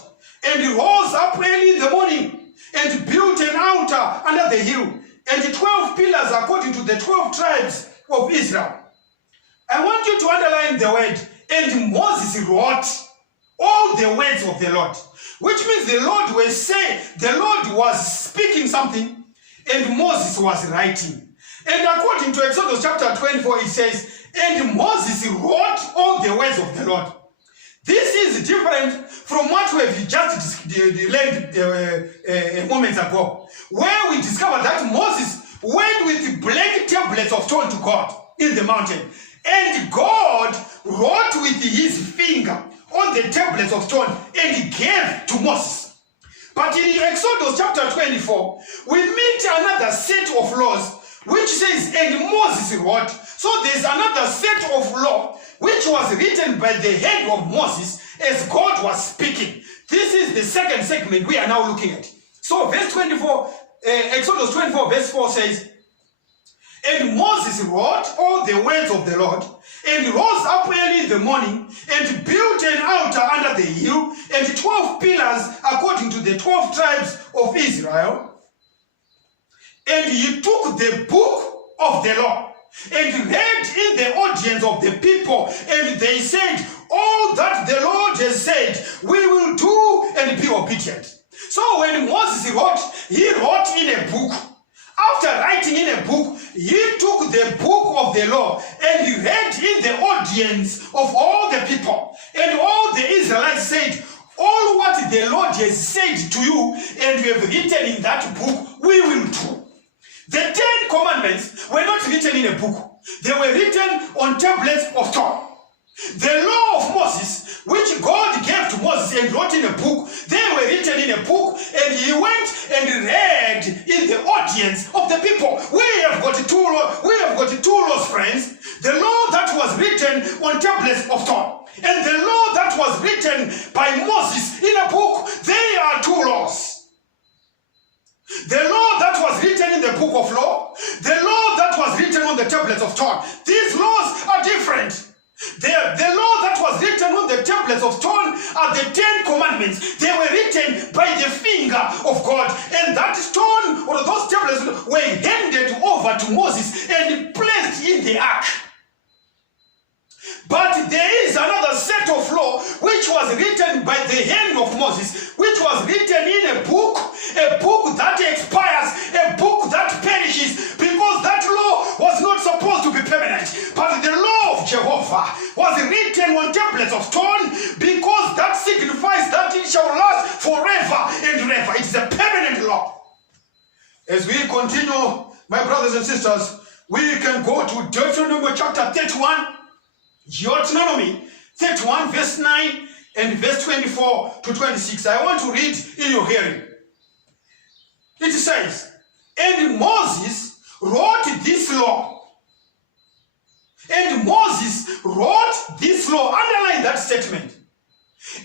and he rose up early in the morning and built an altar under the hill, and 12 pillars according to the 12 tribes of Israel. I want you to underline the word, and Moses wrote all the words of the Lord, which means the Lord was speaking something, and Moses was writing. And according to Exodus chapter 24, it says, and Moses wrote all the words of the Lord. This is different from what we have just learned moments ago, where we discovered that Moses went with blank tablets of stone to God in the mountain, and God wrote with his finger on the tablets of stone and gave to Moses. But in Exodus chapter 24, we meet another set of laws which says, and Moses wrote. So there's another set of law which was written by the hand of Moses as God was speaking. This is the second segment we are now looking at. So verse 24, Exodus 24 verse 4 says, and Moses wrote all the words of the Lord, and rose up early in the morning, and built an altar under the hill, and 12 pillars according to the 12 tribes of Israel. And he took the book of the law, and read in the audience of the people, and they said, all that the Lord has said, we will do and be obedient. So when Moses wrote, he wrote in a book. After writing in a book, he took the book of the law and he read in the audience of all the people. And all the Israelites said, all what the Lord has said to you and you have written in that book, we will do. The 10 commandments were not written in a book. They were written on tablets of stone. The law of Moses, which God gave to Moses and wrote in a book, they were written in a book, and he went and read in the audience of the people. We have got two laws, friends. The law that was written on tablets of stone, and the law that was written by Moses in a book. They are two laws. The law that was written in the book of law, the law that was written on the tablets of stone. These laws are different. The law that was written on the tablets of stone are the 10 commandments. They were written by the finger of God. And that stone or those tablets were handed over to Moses and placed in the ark. But there is another set of law which was written by the hand of Moses, which was written in a book that expires, a book that perishes, because that law was not supposed to be permanent. But the law of Jehovah was written on tablets of stone, because that signifies that it shall last forever and ever. It's a permanent law. As we continue, my brothers and sisters, we can go to Deuteronomy chapter 31. Deuteronomy 31 verse 9 and verse 24 to 26. I want to read in your hearing. It says, and Moses wrote this law. And Moses wrote this law, underline that statement,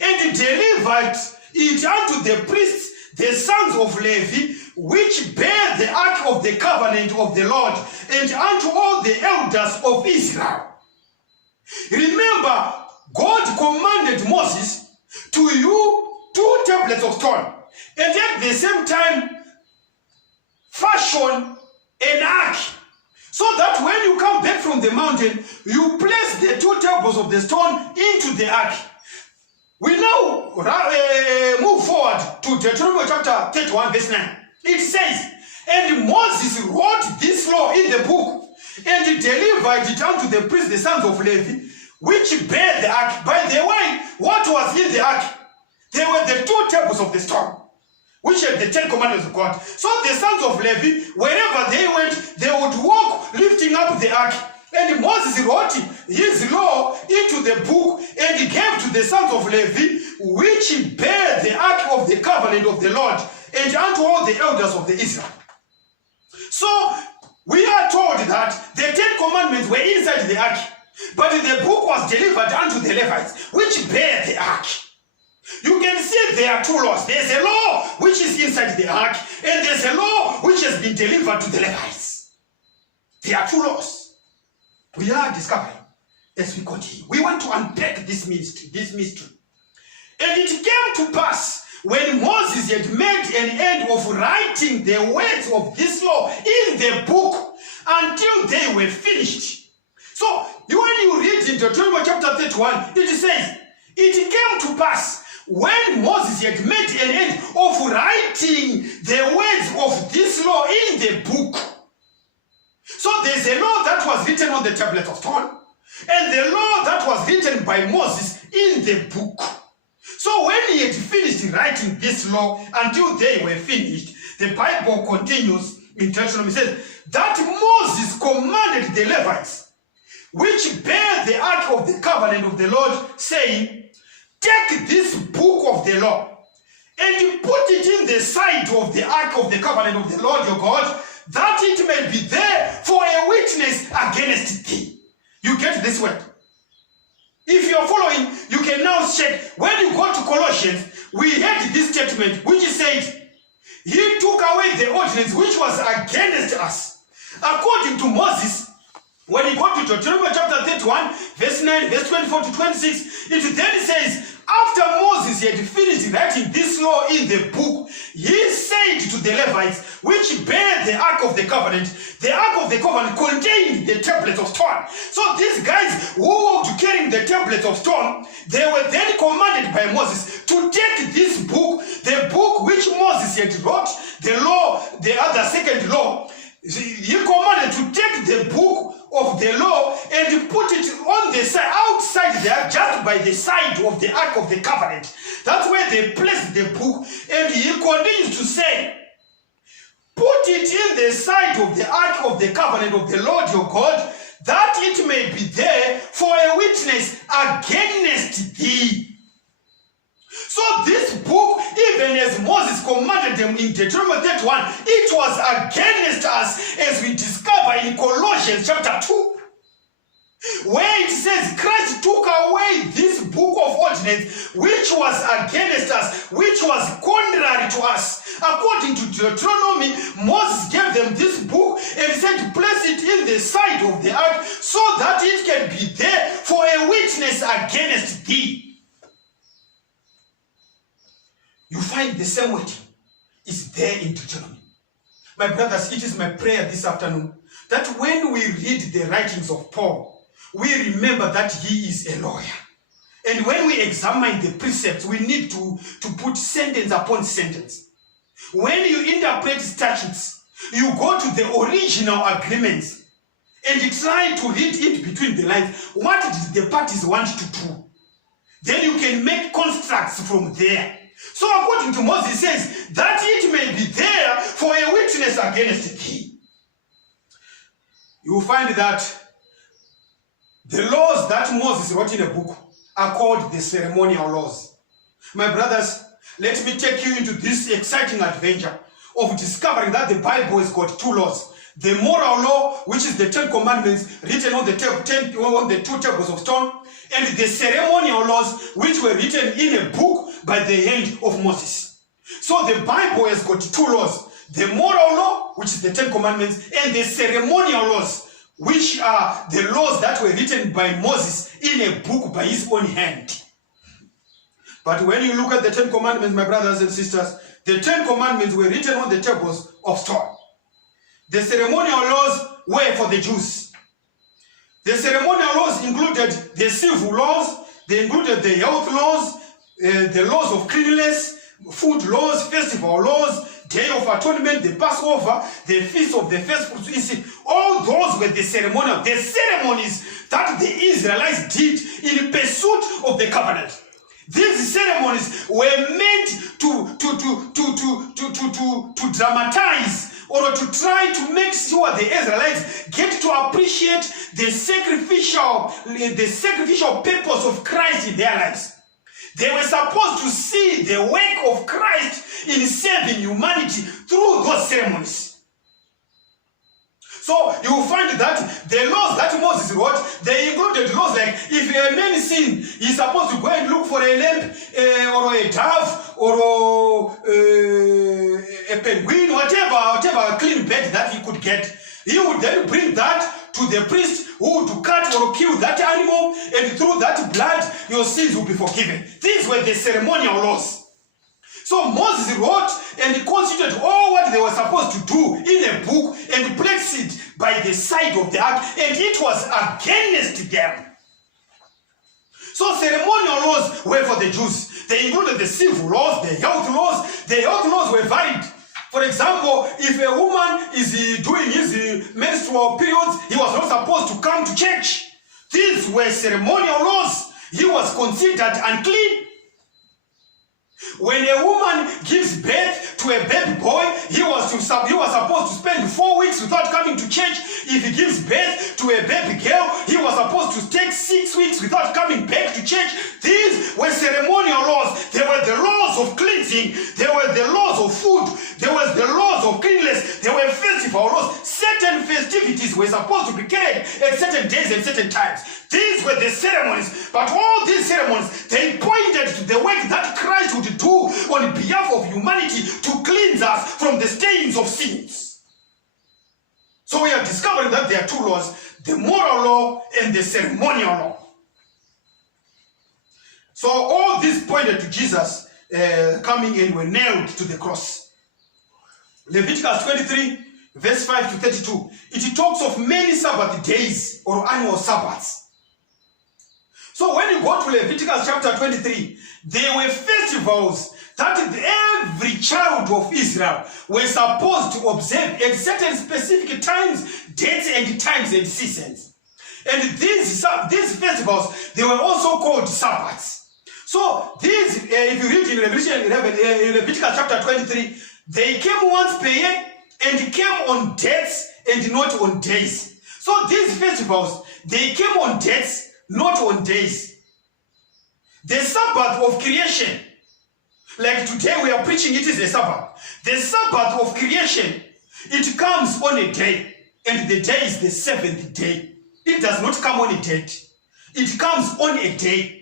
and delivered it unto the priests, the sons of Levi, which bear the ark of the covenant of the Lord, and unto all the elders of Israel. Remember, God commanded Moses to use 2 tablets of stone, and at the same time fashion an ark, so that when you come back from the mountain, you place the 2 tables of the stone into the ark. We now move forward to Deuteronomy chapter 31 verse 9. It says, and Moses wrote this law in the book, and delivered it unto the priests, the sons of Levi, which bear the ark. By the way, what was in the ark? They were the 2 tables of the stone, which are the 10 commandments of God. So the sons of Levi, wherever they went, they would walk lifting up the ark. And Moses wrote his law into the book, and he gave to the sons of Levi, which bear the ark of the covenant of the Lord, and unto all the elders of the Israel. So we are told that the 10 commandments were inside the ark, but the book was delivered unto the Levites, which bear the ark. You can see there are 2 laws. There's a law which is inside the ark, and there's a law which has been delivered to the Levites. There are 2 laws. We are discovering as we continue. We want to unpack this mystery. And it came to pass, when Moses had made an end of writing the words of this law in the book, until they were finished. So when you read in Deuteronomy chapter 31, it says, it came to pass, when Moses had made an end of writing the words of this law in the book. So there's a law that was written on the tablet of stone, and the law that was written by Moses in the book. So when he had finished writing this law, until they were finished, the Bible continues in Deuteronomy, says, that Moses commanded the Levites, which bear the ark of the covenant of the Lord, saying, take this book of the law, and put it in the side of the ark of the covenant of the Lord your God, that it may be there for a witness against thee. You get this word? If you are following, you can now check. When you go to Colossians, we had this statement which said, he took away the ordinance which was against us. According to Moses, when you go to Deuteronomy chapter 31, verse 9, verse 24 to 26, it then says, after Moses had finished writing this law in the book, he said to the Levites, which bear the Ark of the Covenant contained the tablets of stone. So these guys who were carrying the tablets of stone, they were then commanded by Moses to take this book, the book which Moses had wrote, the law, the other second law. He commanded to take the book of the law and put it on the side, outside there, just by the side of the Ark of the Covenant. That's where they placed the book. And he continues to say, put it in the side of the Ark of the Covenant of the Lord your God, that it may be there for a witness against thee. So this book, even as Moses commanded them in Deuteronomy 31, it was against us, as we discover in Colossians chapter 2, where it says Christ took away this book of ordinance which was against us, which was contrary to us. According to Deuteronomy, Moses gave them this book and said, place it in the side of the ark so that it can be there for a witness against thee. You find the same word is there in Deuteronomy. My brothers, it is my prayer this afternoon that when we read the writings of Paul, we remember that he is a lawyer. And when we examine the precepts, we need to put sentence upon sentence. When you interpret statutes, you go to the original agreements and you try to read it between the lines. What did the parties want to do? Then you can make constructs from there. So according to Moses, it says, that it may be there for a witness against thee. You will find that the laws that Moses wrote in a book are called the ceremonial laws. My brothers, let me take you into this exciting adventure of discovering that the Bible has got two laws. The moral law, which is the 10 commandments written on the two tables of stone, and the ceremonial laws, which were written in a book by the hand of Moses. So the Bible has got two laws. The moral law, which is the 10 commandments, and the ceremonial laws, which are the laws that were written by Moses in a book by his own hand. But when you look at the 10 commandments, my brothers and sisters, the 10 commandments were written on the tables of stone. The ceremonial laws were for the Jews. The ceremonial laws included the civil laws, they included the health laws, the laws of cleanliness, food laws, festival laws, Day of Atonement, the Passover, the Feast of the First Fruits. All those were the ceremonies that the Israelites did in pursuit of the covenant. These ceremonies were meant to dramatize or to try to make sure the Israelites get to appreciate the sacrificial purpose of Christ in their lives. They were supposed to see the work of Christ in saving humanity through those ceremonies. So you will find that the laws that Moses wrote, they included laws like if a man sin, he's supposed to go and look for a lamb or a dove or a penguin, whatever clean bird that he could get. He would then bring that to the priest who would cut or kill that animal, and through that blood your sins will be forgiven. These were the ceremonial laws. So Moses wrote and considered all what they were supposed to do in a book and placed it by the side of the ark, and it was against them. So ceremonial laws were for the Jews. They included the civil laws, the health laws. The health laws were valid. For example, if a woman is doing his menstrual periods, he was not supposed to come to church. These were ceremonial laws. He was considered unclean. When a woman gives birth to a baby boy, he was supposed to spend 4 weeks without coming to church. If he gives birth to a baby girl, he was supposed to take 6 weeks without coming back to church. These were ceremonial laws. They were the laws of clean cleansing, there were the laws of food, there was the laws of cleanliness, there were festival laws. Certain festivities were supposed to be carried at certain days and certain times. These were the ceremonies, but all these ceremonies, they pointed to the work that Christ would do on behalf of humanity to cleanse us from the stains of sins. So we are discovering that there are two laws, the moral law and the ceremonial law. So all this pointed to Jesus coming and were nailed to the cross. Leviticus 23, verse 5 to 32. It talks of many Sabbath days or annual Sabbaths. So when you go to Leviticus chapter 23, there were festivals that every child of Israel were supposed to observe at certain specific times, dates and times and seasons. And these festivals, they were also called Sabbaths. So these, if you read in Leviticus chapter 23, they came once per year and came on dates and not on days. So these festivals, they came on dates, not on days. The Sabbath of creation, like today we are preaching, it is a Sabbath. The Sabbath of creation, it comes on a day, and the day is the seventh day. It does not come on a date. It comes on a day.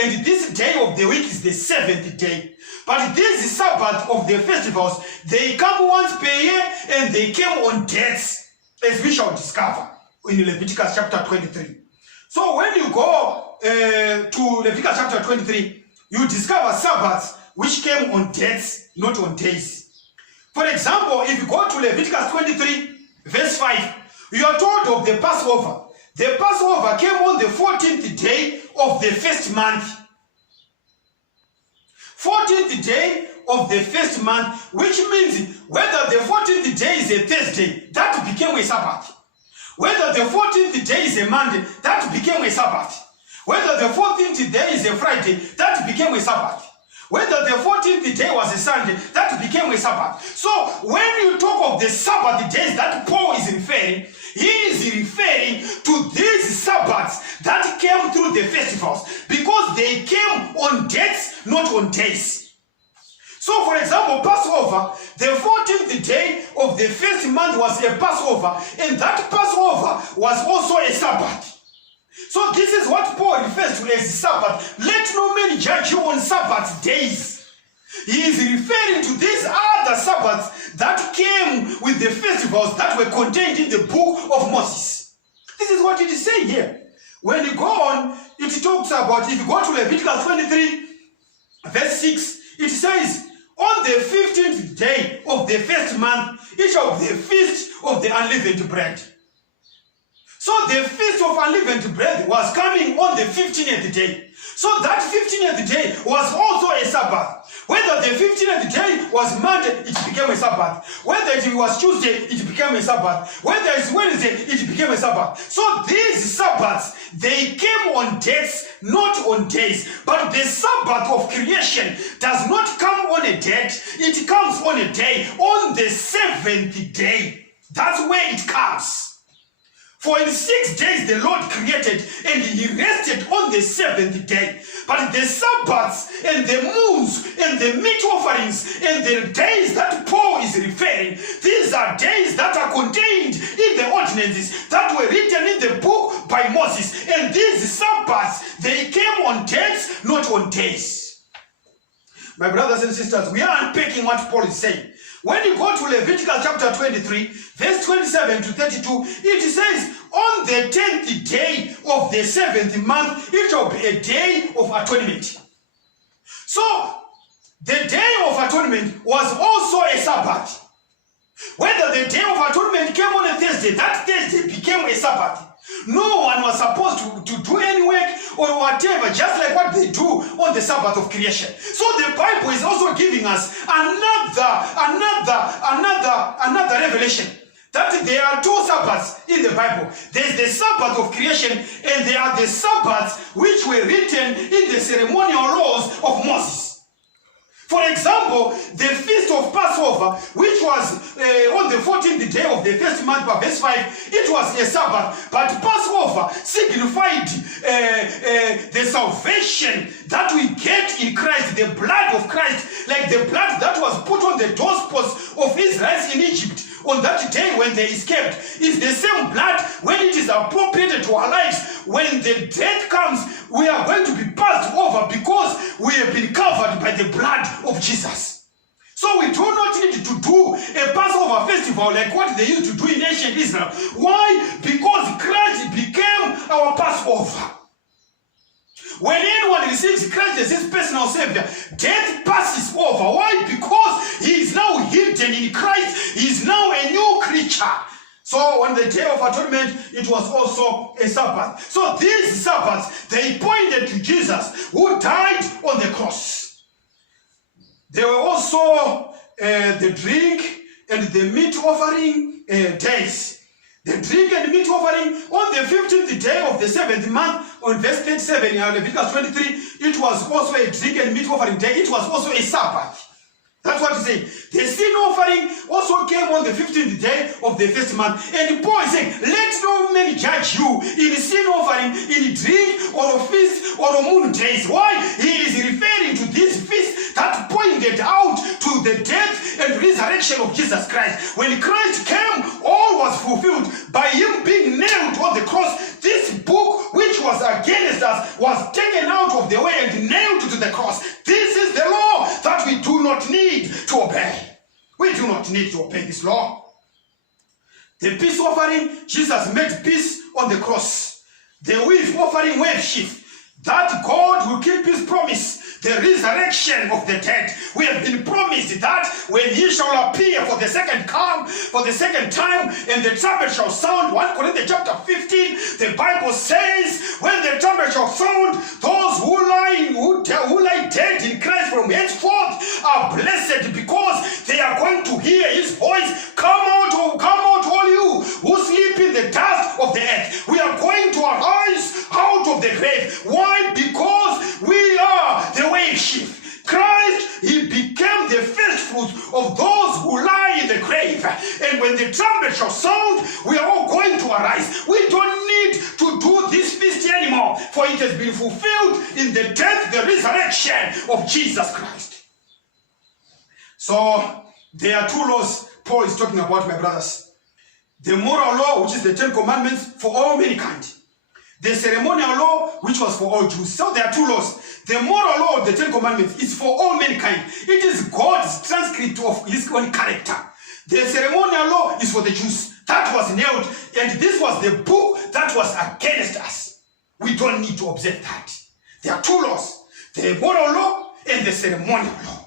And this day of the week is the seventh day. But this Sabbath of the festivals, they come once per year and they came on dates, as we shall discover in Leviticus chapter 23. So when you go to Leviticus chapter 23, you discover Sabbaths which came on dates, not on days. For example, if you go to Leviticus 23, verse 5, you are told of the Passover. The Passover came on the 14th day of the first month. 14th day of the first month, which means whether the 14th day is a Thursday, that became a Sabbath. Whether the 14th day is a Monday, that became a Sabbath. Whether the 14th day is a Friday, that became a Sabbath. Whether the 14th day was a Sunday, that became a Sabbath. So when you talk of the Sabbath days that Paul is referring, he is referring to these Sabbaths that came through the festivals because they came on dates, not on days. So for example, Passover, the 14th day of the first month was a Passover, and that Passover was also a Sabbath. So this is what Paul refers to as Sabbath. Let no man judge you on Sabbath days. He is referring to these other Sabbaths that came with the festivals that were contained in the book of Moses. This is what it is saying here. When you go on, it talks about, if you go to Leviticus 23, verse 6, it says, on the 15th day of the first month, it shall be the feast of the unleavened bread. So the feast of unleavened bread was coming on the 15th day. So that 15th day was also a Sabbath. Whether the 15th day was Monday, it became a Sabbath. Whether it was Tuesday, it became a Sabbath. Whether it's Wednesday, it became a Sabbath. So these Sabbaths, they came on dates, not on days. But the Sabbath of creation does not come on a date. It comes on a day, on the seventh day. That's where it comes. For in 6 days the Lord created, and he rested on the seventh day. But the Sabbaths and the moons and the meat offerings and the days that Paul is referring, these are days that are contained in the ordinances that were written in the book by Moses. And these Sabbaths, they came on dates, not on days. My brothers and sisters, we are unpacking what Paul is saying. When you go to Leviticus chapter 23, verse 27 to 32, it says, on the 10th day of the 7th month, it shall be a day of atonement. So, the day of atonement was also a Sabbath. Whether the day of atonement came on a Thursday, that Thursday became a Sabbath. No one was supposed to do any work or whatever, just like what they do on the Sabbath of creation. So the Bible is also giving us another revelation. That there are two Sabbaths in the Bible. There's the Sabbath of creation, and there are the Sabbaths which were written in the ceremonial laws of Moses. For example, the feast of Passover, which was on the 14th day of the first month, by verse 5, it was a Sabbath. But Passover signified the salvation that we get in Christ, the blood of Christ, like the blood that was put on the doorposts of Israel in Egypt on that day when they escaped, is the same blood when it is appropriated to our lives. When the death comes, we are going to be passed over because we have been covered by the blood of Jesus. So we do not need to do a Passover festival like what they used to do in ancient Israel. Why? Because Christ became our Passover. When anyone receives Christ as his personal Savior, death passes over. Why? Because he is now hidden in Christ. He is now a new creature. So on the Day of Atonement, it was also a Sabbath. So these Sabbaths, they pointed to Jesus who died on the cross. There were also the drink and the meat offering days. The drink and meat offering on the 15th day of the 7th month, on verse 37, Leviticus 23, it was also a drink and meat offering day. It was also a Sabbath. That's what he's saying. The sin offering also came on the 15th day of the first month. And Paul is saying, let no man judge you in sin offering, in drink, or a feast, or a moon days. Why? He is referring to this feast that pointed out to the death and resurrection of Jesus Christ. When Christ came, all was fulfilled. By him being nailed on the cross, this book which was against us was taken out of the way and nailed to the cross. This is the law that we do not need to obey. We do not need to obey this law. The peace offering, Jesus made peace on the cross. The wave offering, wave shift, that God will keep his promise. The resurrection of the dead. We have been promised that when he shall appear for the second time, and the trumpet shall sound. 1 Corinthians chapter 15, the Bible says, when the trumpet shall sound, those who lie dead in Christ from henceforth are blessed, because they are going to hear his voice. Come out, all you who sleep in the dust of the earth. We are going to arise out of the grave. Why? Because we are the wave shift. Christ, he became the first fruit of those who lie in the grave. And when the trumpet shall sound, we are all going to arise. We don't need to do this feast anymore, for it has been fulfilled in the death, the resurrection of Jesus Christ. So there are two laws Paul is talking about, my brothers. The moral law, which is the 10 Commandments for all mankind. The ceremonial law, which was for all Jews. So there are two laws. The moral law of the 10 Commandments is for all mankind. It is God's transcript of his own character. The ceremonial law is for the Jews. That was nailed. And this was the book that was against us. We don't need to observe that. There are two laws. The moral law and the ceremonial law.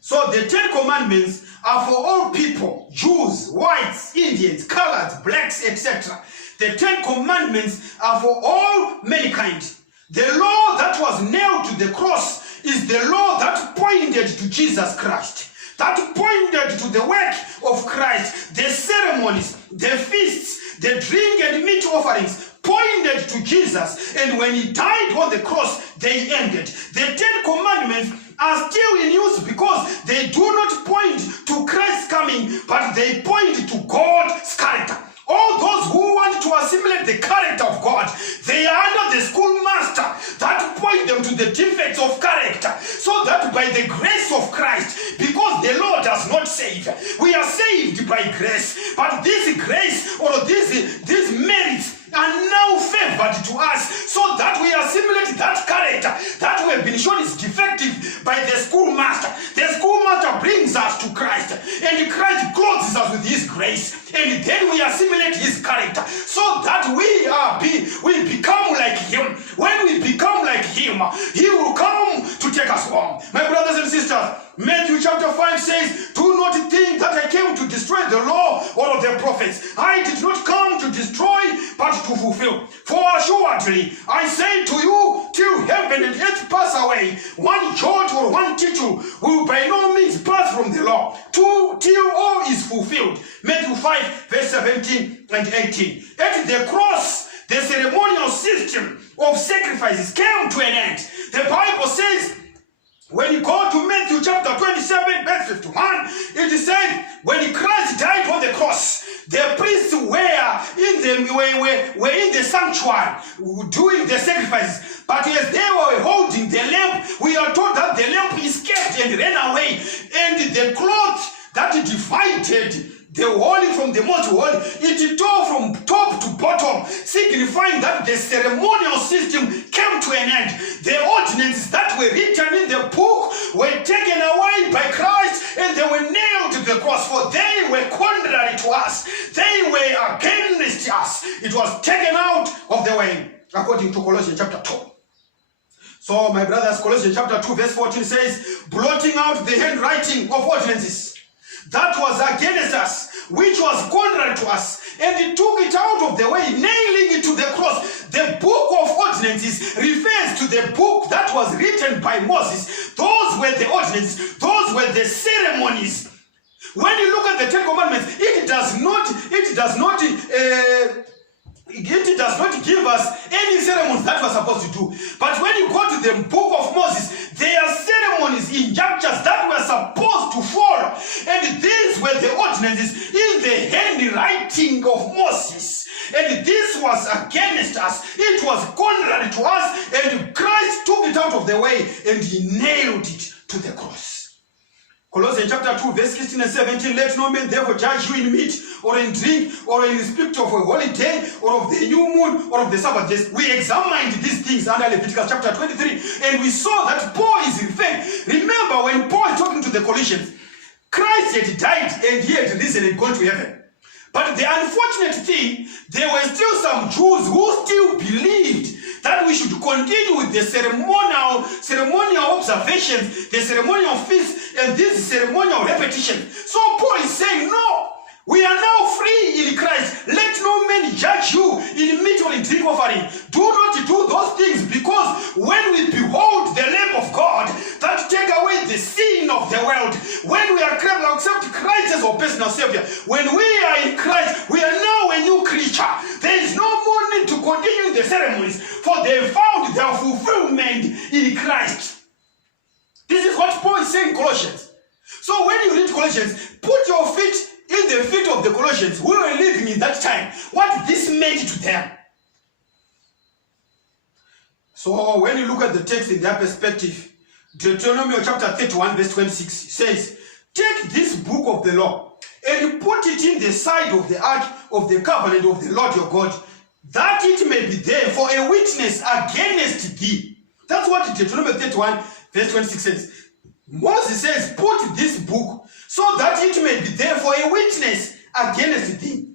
So the 10 Commandments are for all people. Jews, whites, Indians, coloreds, blacks, etc. The 10 Commandments are for all mankind. The law that was nailed to the cross is the law that pointed to Jesus Christ, that pointed to the work of Christ. The ceremonies, the feasts, the drink and meat offerings pointed to Jesus, and when he died on the cross, they ended. The 10 Commandments are still in use because they do not point to Christ's coming, but they point to God's character. All those who want to assimilate the character of God, they are under the schoolmaster that point them to the defects of character, so that by the grace of Christ, because the law does not save, we are saved by grace. But this grace or these merits are now favored to us, so that we assimilate that character that we have been shown is defective by the schoolmaster. The schoolmaster brings us to Christ, and Christ clothes us with his grace, and then we assimilate his character, so that we become like him. When we become like him, he will come to take us home. My brothers and sisters, Matthew chapter 5 says, do not think that I came to destroy the law or the prophets. I did not come to destroy, but to fulfill. For assuredly, I say to you, till heaven and earth pass away, one jot or one tittle will by no means pass from the law, till all is fulfilled. Matthew 5, verse 17 and 18. At the cross, the ceremonial system of sacrifices came to an end. The Bible says, when you go to Matthew chapter 27, verse 51, it says, when Christ died on the cross, The priests were in the sanctuary doing the sacrifices. But as they were holding the lamp, we are told that the lamp escaped and ran away. And the cloth that divided the holy from the most holy, it tore from top to bottom, signifying that the ceremonial system came to an end. The ordinances that were written in the book were taken away by Christ, and they were nailed to the cross, for they were contrary to us. They were against us. It was taken out of the way, according to Colossians chapter 2. So, my brothers, Colossians chapter 2 verse 14 says, blotting out the handwriting of ordinances that was against us, which was contrary to us, and he took it out of the way, nailing it to the cross. The book of ordinances refers to the book that was written by Moses. Those were the ordinances, those were the ceremonies. When you look at the Ten Commandments, it does not give us any ceremonies that we're supposed to do. But when you go to the book of Moses, there are ceremonies, injunctions that we're supposed to follow. And these were the ordinances in the handwriting of Moses. And this was against us. It was contrary to us. And Christ took it out of the way and he nailed it to the cross. Colossians chapter 2 verse 16 and 17, let no man therefore judge you in meat or in drink or in respect of a holy day or of the new moon or of the Sabbath days. We examined these things under Leviticus chapter 23 and we saw that Paul is referring. Remember when Paul is talking to the Colossians, Christ had died and he had risen and gone to heaven. But the unfortunate thing, there were still some Jews who still believed that we should continue with the ceremonial observations, the ceremonial feasts, and this ceremonial repetition. So Paul is saying, no, we are now free in Christ. Let no man judge you in meat or in drink offering. Do not do those things, because when we behold the Lamb of God that take away the sin of the world, when we are accept Christ as our personal Savior, when we are in Christ, we are now a new creature. There is no more need to continue the ceremonies, for they found their fulfillment in Christ. This is what Paul is saying in Colossians. So when you read Colossians, put your feet in the feet of the Colossians who were living in that time, what this meant to them. So when you look at the text in their perspective, Deuteronomy chapter 31 verse 26 says, take this book of the law and put it in the side of the ark of the covenant of the Lord your God, that it may be there for a witness against thee. That's what Deuteronomy 31 verse 26 says. Moses says, put this book so that it may be there for a witness against thee.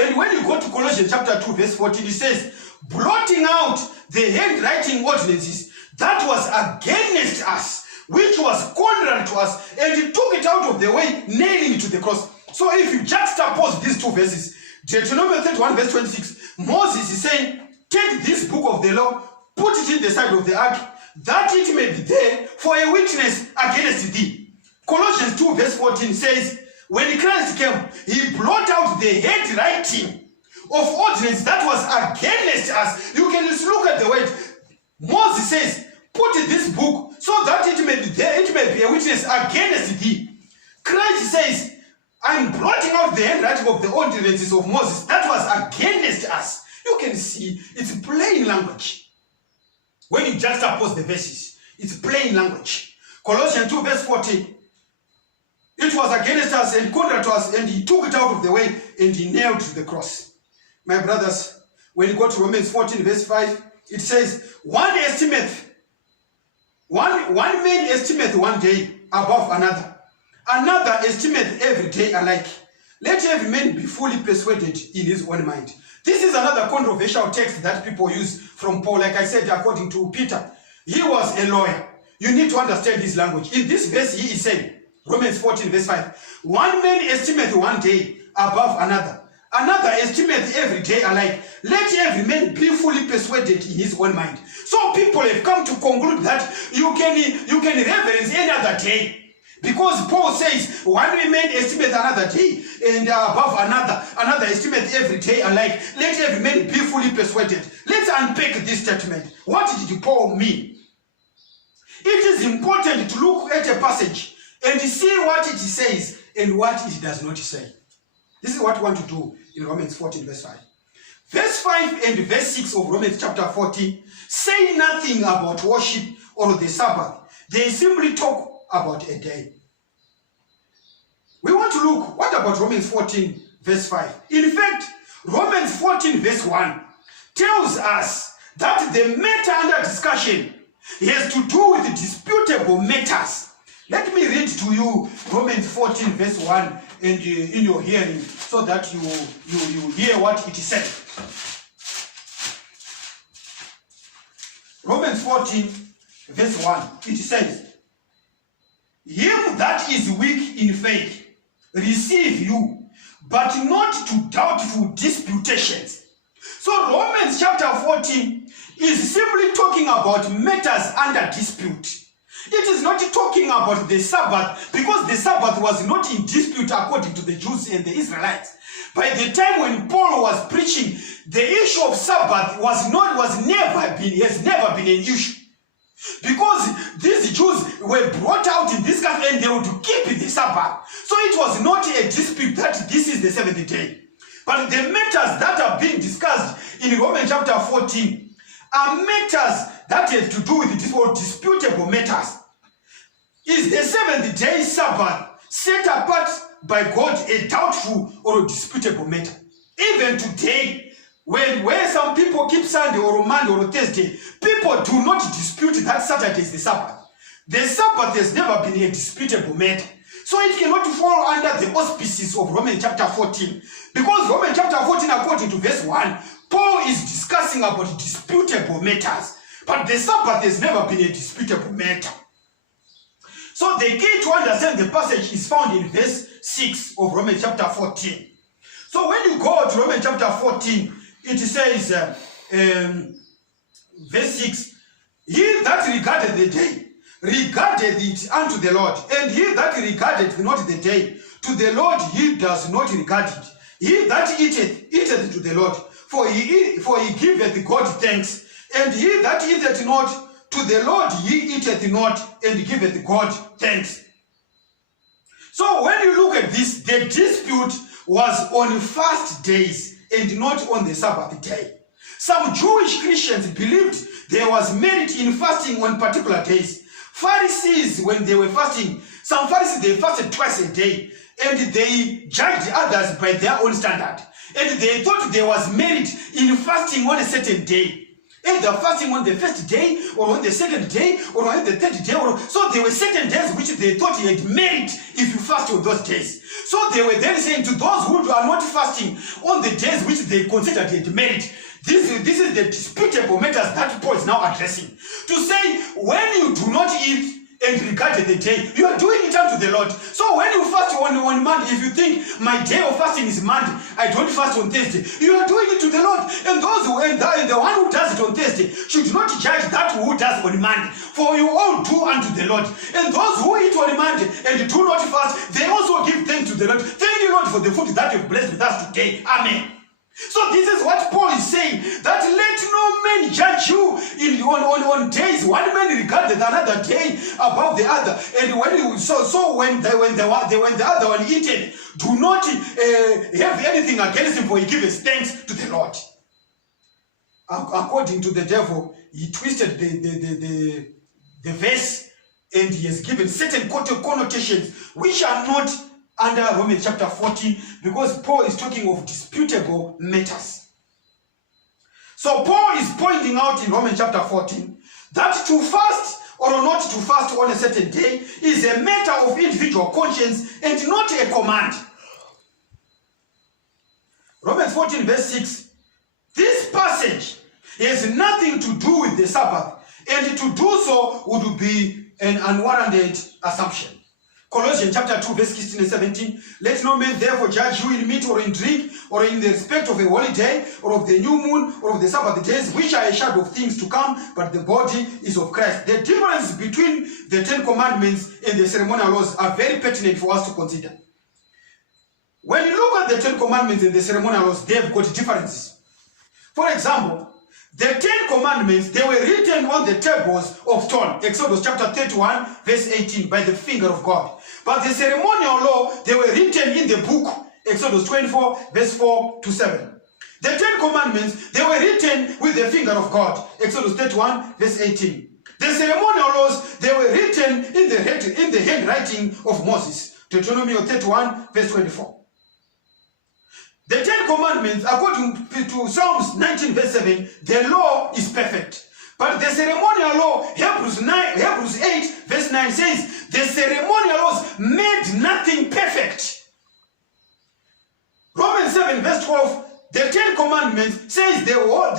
And when you go to Colossians chapter 2 verse 14, it says, blotting out the handwriting ordinances that was against us, which was contrary to us, and he took it out of the way, nailing it to the cross. So if you juxtapose these two verses, Deuteronomy 31 verse 26, Moses is saying, take this book of the law, put it in the side of the ark, that it may be there for a witness against thee. Colossians 2 verse 14 says, when Christ came, he blotted out the handwriting of ordinance that was against us. You can just look at the word. Moses says, put in this book so that it may be there, it may be a witness against thee. Christ says, I'm blotting out the handwriting of the ordinances of Moses that was against us. You can see it's plain language. When you juxtapose the verses, it's plain language. Colossians 2 verse 14, it was against us and contrary to us, and he took it out of the way and he nailed to the cross. My brothers, when you go to Romans 14 verse 5, it says, one man estimate one day above another. Another estimate every day alike. Let every man be fully persuaded in his own mind. This is another controversial text that people use from Paul. Like I said, according to Peter, he was a lawyer. You need to understand his language. In this verse, he is saying, Romans 14 verse 5, one man estimate one day above another. Another estimate every day alike. Let every man be fully persuaded in his own mind. So people have come to conclude that you can reverence any other day. Because Paul says, one man estimate another day and above another estimate every day alike. Let every man be fully persuaded. Let's unpack this statement. What did Paul mean? It is important to look at a passage and see what it says and what it does not say. This is what we want to do in Romans 14 verse 5. Verse 5 and verse 6 of Romans chapter 14 say nothing about worship or the Sabbath. They simply talk about a day. We want to look, what about Romans 14 verse 5? In fact, Romans 14 verse 1 tells us that the matter under discussion has to do with disputable matters. Let me read to you Romans 14 verse 1 and in your hearing, so that you hear what it says. Romans 14 verse 1, it says, him that is weak in faith receive you, but not to doubtful disputations. So Romans chapter 14 is simply talking about matters under dispute. It is not talking about the Sabbath, because the Sabbath was not in dispute according to the Jews and the Israelites. By the time when Paul was preaching, the issue of Sabbath has never been an issue. Because these Jews were brought out in this country and they would keep the Sabbath. So it was not a dispute that this is the seventh day. But the matters that are being discussed in Romans chapter 14 are matters that have to do with disputable matters. Is the seventh day Sabbath set apart by God a doubtful or a disputable matter? Even today, where some people keep Sunday or Monday or Thursday, people do not dispute that Saturday is the Sabbath. The Sabbath has never been a disputable matter. So it cannot fall under the auspices of Romans chapter 14. Because Romans chapter 14, according to verse 1, Paul is discussing about disputable matters. But the Sabbath has never been a disputable matter. So the key to understand the passage is found in verse 6 of Romans chapter 14. So when you go to Romans chapter 14, it says, verse 6, he that regarded the day, regarded it unto the Lord, and he that regarded not the day, to the Lord he does not regard it. He that eateth, eateth to the Lord, for he giveth God thanks, and he that eateth not, to the Lord he eateth not, and giveth God thanks. So when you look at this, the dispute was on fast days and not on the Sabbath day. Some Jewish Christians believed there was merit in fasting on particular days. Pharisees, when they were fasting, some Pharisees, they fasted twice a day, and they judged others by their own standard. And they thought there was merit in fasting on a certain day. Either fasting on the first day, or on the second day, or on the third day. So there were certain days which they thought you had merit if you fast on those days. So they were then saying to those who are not fasting on the days which they considered had merit, this is the disputable matters that Paul is now addressing. To say, when you do not eat and regard the day, you are doing it unto the Lord. So when you fast on Monday, if you think my day of fasting is Monday, I don't fast on Thursday, you are doing it to the Lord. And the one who does it on Thursday should not judge that who does on Monday, for you all do unto the Lord. And those who eat on Monday and do not fast, they also give thanks to the Lord. Thank you, Lord, for the food that you've blessed with us today. Amen. So this is what Paul is saying, that let no man judge you on days. One man regarded another day above the other, and when the other one eaten, do not have anything against him, for he gives thanks to the Lord. According to the devil, he twisted the verse, and he has given certain connotations which are not under Romans chapter 14, because Paul is talking of disputable matters. So Paul is pointing out in Romans chapter 14 that to fast or not to fast on a certain day is a matter of individual conscience and not a command. Romans 14 verse 6, this passage has nothing to do with the Sabbath, and to do so would be an unwarranted assumption. Colossians chapter 2 verse 16 and 17, let no man therefore judge you in meat or in drink, or in the respect of a holy day, or of the new moon, or of the Sabbath days, which are a shadow of things to come, but the body is of Christ. The difference between the 10 commandments and the ceremonial laws are very pertinent for us to consider. When you look at the 10 commandments and the ceremonial laws, they have got differences. For example, the 10 commandments, they were written on the tables of stone. Exodus chapter 31, verse 18, by the finger of God. But the ceremonial law, they were written in the book, Exodus 24, verse 4 to 7. The 10 commandments, they were written with the finger of God. Exodus 31, verse 18. The ceremonial laws, they were written in the handwriting of Moses. Deuteronomy 31, verse 24. The 10 commandments, according to Psalms 19, verse 7, the law is perfect. But the ceremonial law, Hebrews 8, verse 9 says, the ceremonial laws made nothing perfect. Romans 7, verse 12, the 10 commandments says the law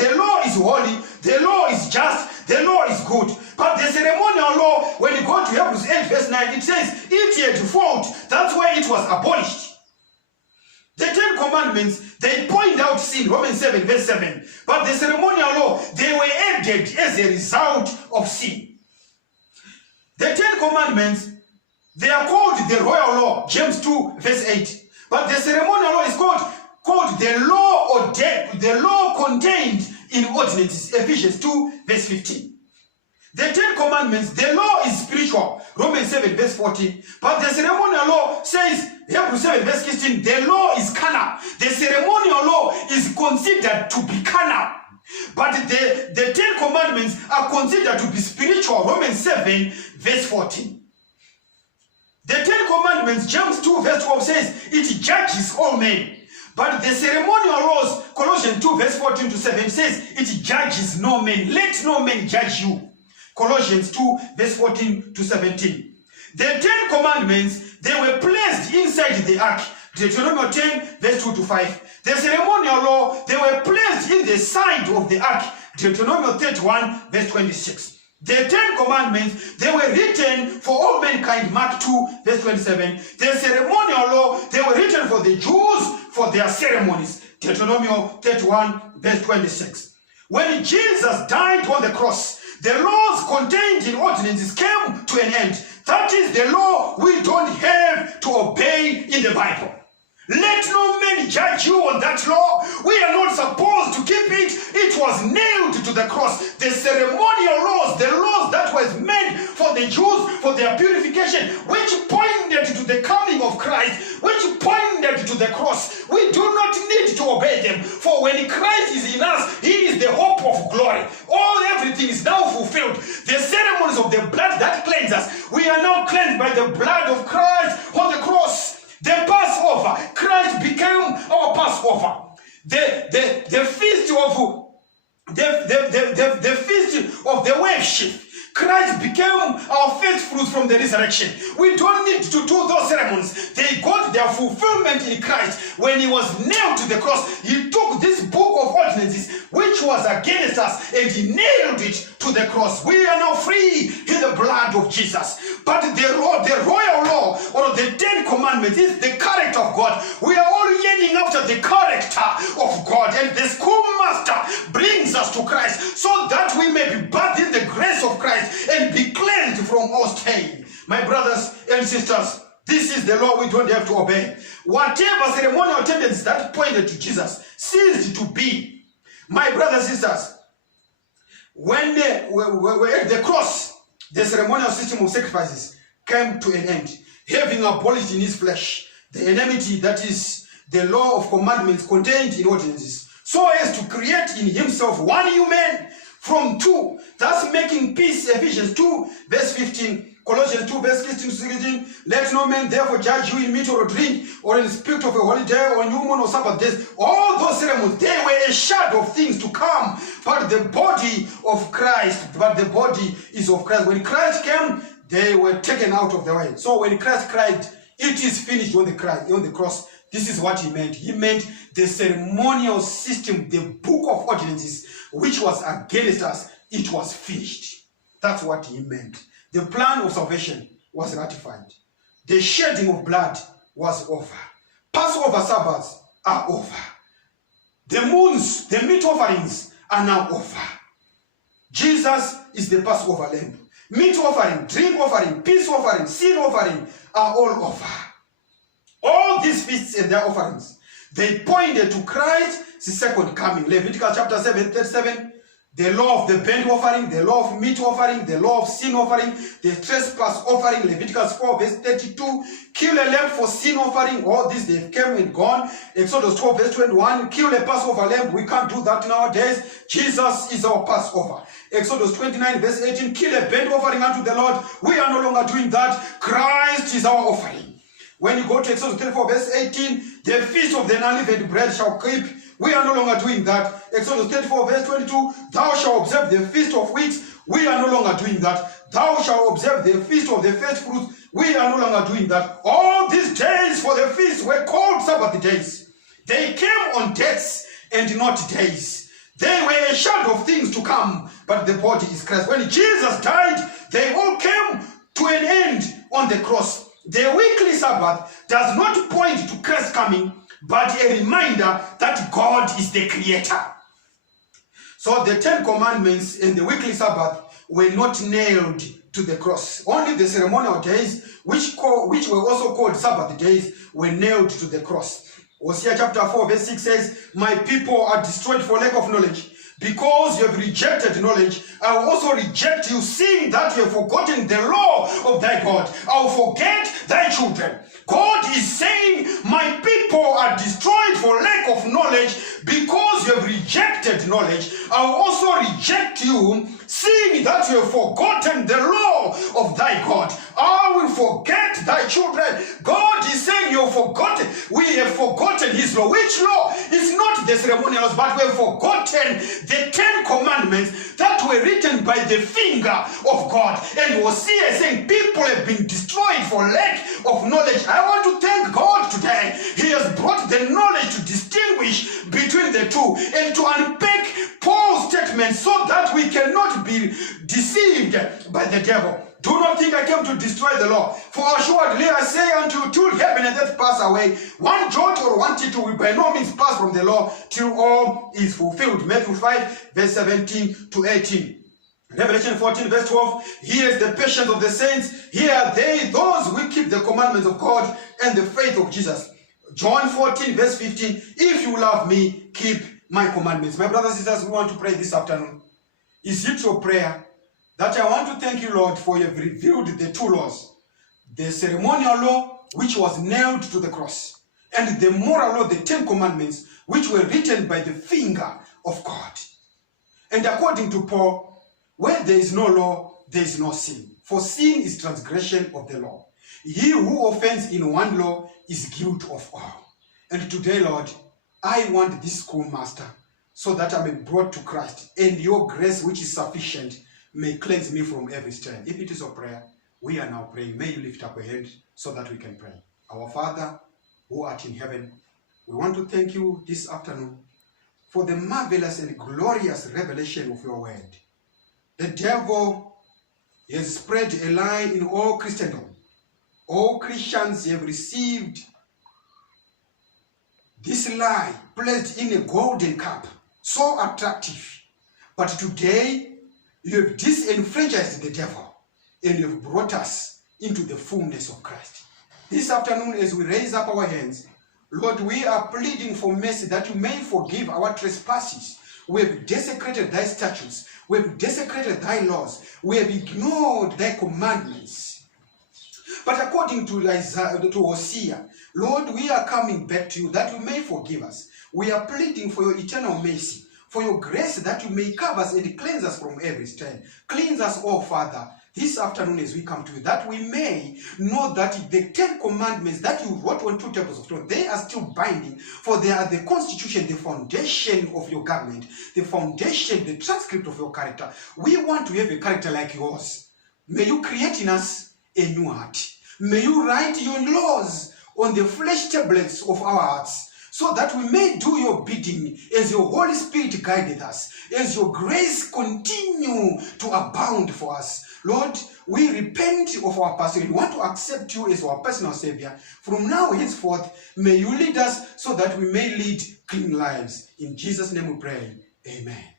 is holy, the law is just, the law is good. But the ceremonial law, when you go to Hebrews 8, verse 9, it says it had fault. That's why it was abolished. The 10 commandments, they point out sin, Romans 7, verse 7. But the ceremonial law, they were added as a result of sin. The 10 commandments, they are called the royal law, James 2, verse 8. But the ceremonial law is called the law or the law contained in ordinances, Ephesians 2, verse 15. The 10 commandments, the law is spiritual, Romans 7, verse 14. But the ceremonial law says, Hebrews 7, verse 16, the law is carnal. The ceremonial law is considered to be carnal. But the 10 commandments are considered to be spiritual, Romans 7, verse 14. The 10 commandments, James 2, verse 12 says, it judges all men. But the ceremonial laws, Colossians 2, verse 14 to 7 says, it judges no man. Let no man judge you. Colossians 2, verse 14 to 17. The 10 commandments, they were placed inside the ark. Deuteronomy 10, verse 2 to 5. The ceremonial law, they were placed in the side of the ark. Deuteronomy 31, verse 26. The 10 commandments, they were written for all mankind, Mark 2, verse 27. The ceremonial law, they were written for the Jews for their ceremonies. Deuteronomy 31, verse 26. When Jesus died on the cross, the laws contained in ordinances came to an end. That is the law we don't have to obey in the Bible. Let no man judge you on that law. We are not supposed to keep it. It was nailed to the cross. The ceremonial laws, the laws that was made for the Jews, for their purification, which pointed to the coming of Christ, which pointed to the cross. We do not need to obey them. For when Christ is in us, he is the hope of glory. Everything is now fulfilled. The ceremonies of the blood that cleanse us, we are now cleansed by the blood of Christ on the cross. The Passover, Christ became our Passover. The feast of the worship, Christ became our first fruits from the resurrection. We don't need to do those ceremonies. They got their fulfillment in Christ. When he was nailed to the cross, he took this book of ordinances, which was against us, and he nailed it to the cross. We are now free in the blood of Jesus. But the royal law, or the 10 commandments, is the character of God. We are all yearning after the character of God, and the schoolmaster brings us to Christ so that we may be bathed in the grace of Christ and be cleansed from all stain. My brothers and sisters, this is the law we don't have to obey. Whatever ceremonial tendencies that pointed to Jesus ceased to be. My brothers and sisters, when they were at the cross, the ceremonial system of sacrifices came to an end, having abolished in his flesh the enmity that is the law of commandments contained in ordinances, so as to create in himself one human from two, thus making peace. Ephesians 2, verse 15, Colossians 2, verse 16 to 16. Let no man therefore judge you in meat or drink, or in spirit of a holiday, or new moon or Sabbath days. All those ceremonies, they were a shadow of things to come. But the body of Christ, is of Christ. When Christ came, they were taken out of the way. So when Christ cried, it is finished on the cross, this is what he meant. He meant the ceremonial system, the book of ordinances, which was against us, it was finished. That's what he meant. The plan of salvation was ratified. The shedding of blood was over. Passover Sabbaths are over. The moons, the meat offerings are now over. Jesus is the Passover lamb. Meat offering, drink offering, peace offering, sin offering are all over. All these feasts and their offerings, they pointed to Christ's second coming. Leviticus chapter 7, 37, the law of the burnt offering, the law of meat offering, the law of sin offering, the trespass offering, Leviticus 4 verse 32, kill a lamb for sin offering, all these they came and gone. Exodus 12 verse 21, kill a Passover lamb, we can't do that nowadays. Jesus is our Passover. Exodus 29 verse 18, kill a burnt offering unto the Lord, we are no longer doing that. Christ is our offering. When you go to Exodus 34 verse 18, the feast of the unleavened bread shall keep. We are no longer doing that. Exodus 34 verse 22, thou shalt observe the feast of weeks. We are no longer doing that. Thou shalt observe the feast of the first fruits. We are no longer doing that. All these days for the feast were called Sabbath days. They came on dates and not days. They were a shadow of things to come, but the body is Christ. When Jesus died, they all came to an end on the cross. The weekly Sabbath does not point to Christ's coming, but a reminder that God is the creator. So the 10 commandments and the weekly Sabbath were not nailed to the cross. Only the ceremonial days, which were also called Sabbath days, were nailed to the cross. Hosea chapter 4 verse 6 says, my people are destroyed for lack of knowledge. Because you have rejected knowledge, I will also reject you, seeing that you have forgotten the law of thy God. I will forget thy children. God is saying, my people are destroyed for lack of knowledge, because you have rejected knowledge. I will also reject you, seeing that you have forgotten the law of thy God. I will forget thy children. God is saying you have forgotten. We have forgotten his law. Which law? It's not the ceremonials, but we have forgotten the 10 commandments that were written by the finger of God. And Hosea is saying people have been destroyed for lack of knowledge. I want to thank God today. He has brought the knowledge to distinguish between the two and to unpack Paul's statement so that we cannot be deceived by the devil. Do not think I came to destroy the law. For assuredly I say unto you, till heaven and earth pass away, one jot or one tittle will by no means pass from the law till all is fulfilled. Matthew 5 verse 17 to 18. Revelation 14 verse 12, here is the patience of the saints. Here are they, those who keep the commandments of God and the faith of Jesus. John 14 verse 15, if you love me, keep my commandments. My brothers and sisters, we want to pray this afternoon. Is it your prayer that I want to thank you, Lord, for you have revealed the two laws, the ceremonial law, which was nailed to the cross, and the moral law, the 10 commandments, which were written by the finger of God. And according to Paul, where there is no law, there is no sin. For sin is transgression of the law. He who offends in one law is guilty of all. And today, Lord, I want this schoolmaster so that I may be brought to Christ, and your grace, which is sufficient, may cleanse me from every stain. If it is your prayer, we are now praying. May you lift up your hand so that we can pray. Our Father, who art in heaven, we want to thank you this afternoon for the marvelous and glorious revelation of your word. The devil has spread a lie in all Christendom. All Christians have received this lie placed in a golden cup, so attractive. But today, you have disenfranchised the devil, and you have brought us into the fullness of Christ. This afternoon, as we raise up our hands, Lord, we are pleading for mercy that you may forgive our trespasses. We have desecrated thy statutes. We have desecrated thy laws. We have ignored thy commandments. But according to Hosea, Lord, we are coming back to you that you may forgive us. We are pleading for your eternal mercy, for your grace that you may cover us and cleanse us from every stain. Cleanse us, oh Father, this afternoon as we come to you, that we may know that the 10 commandments that you wrote on 2 tables of stone, they are still binding, for they are the constitution, the foundation of your government, the foundation, the transcript of your character. We want to have a character like yours. May you create in us a new heart. May you write your laws on the flesh tablets of our hearts, so that we may do your bidding as your Holy Spirit guided us, as your grace continue to abound for us. Lord, we repent of our past. We want to accept you as our personal Savior. From now henceforth, may you lead us so that we may lead clean lives. In Jesus' name we pray. Amen.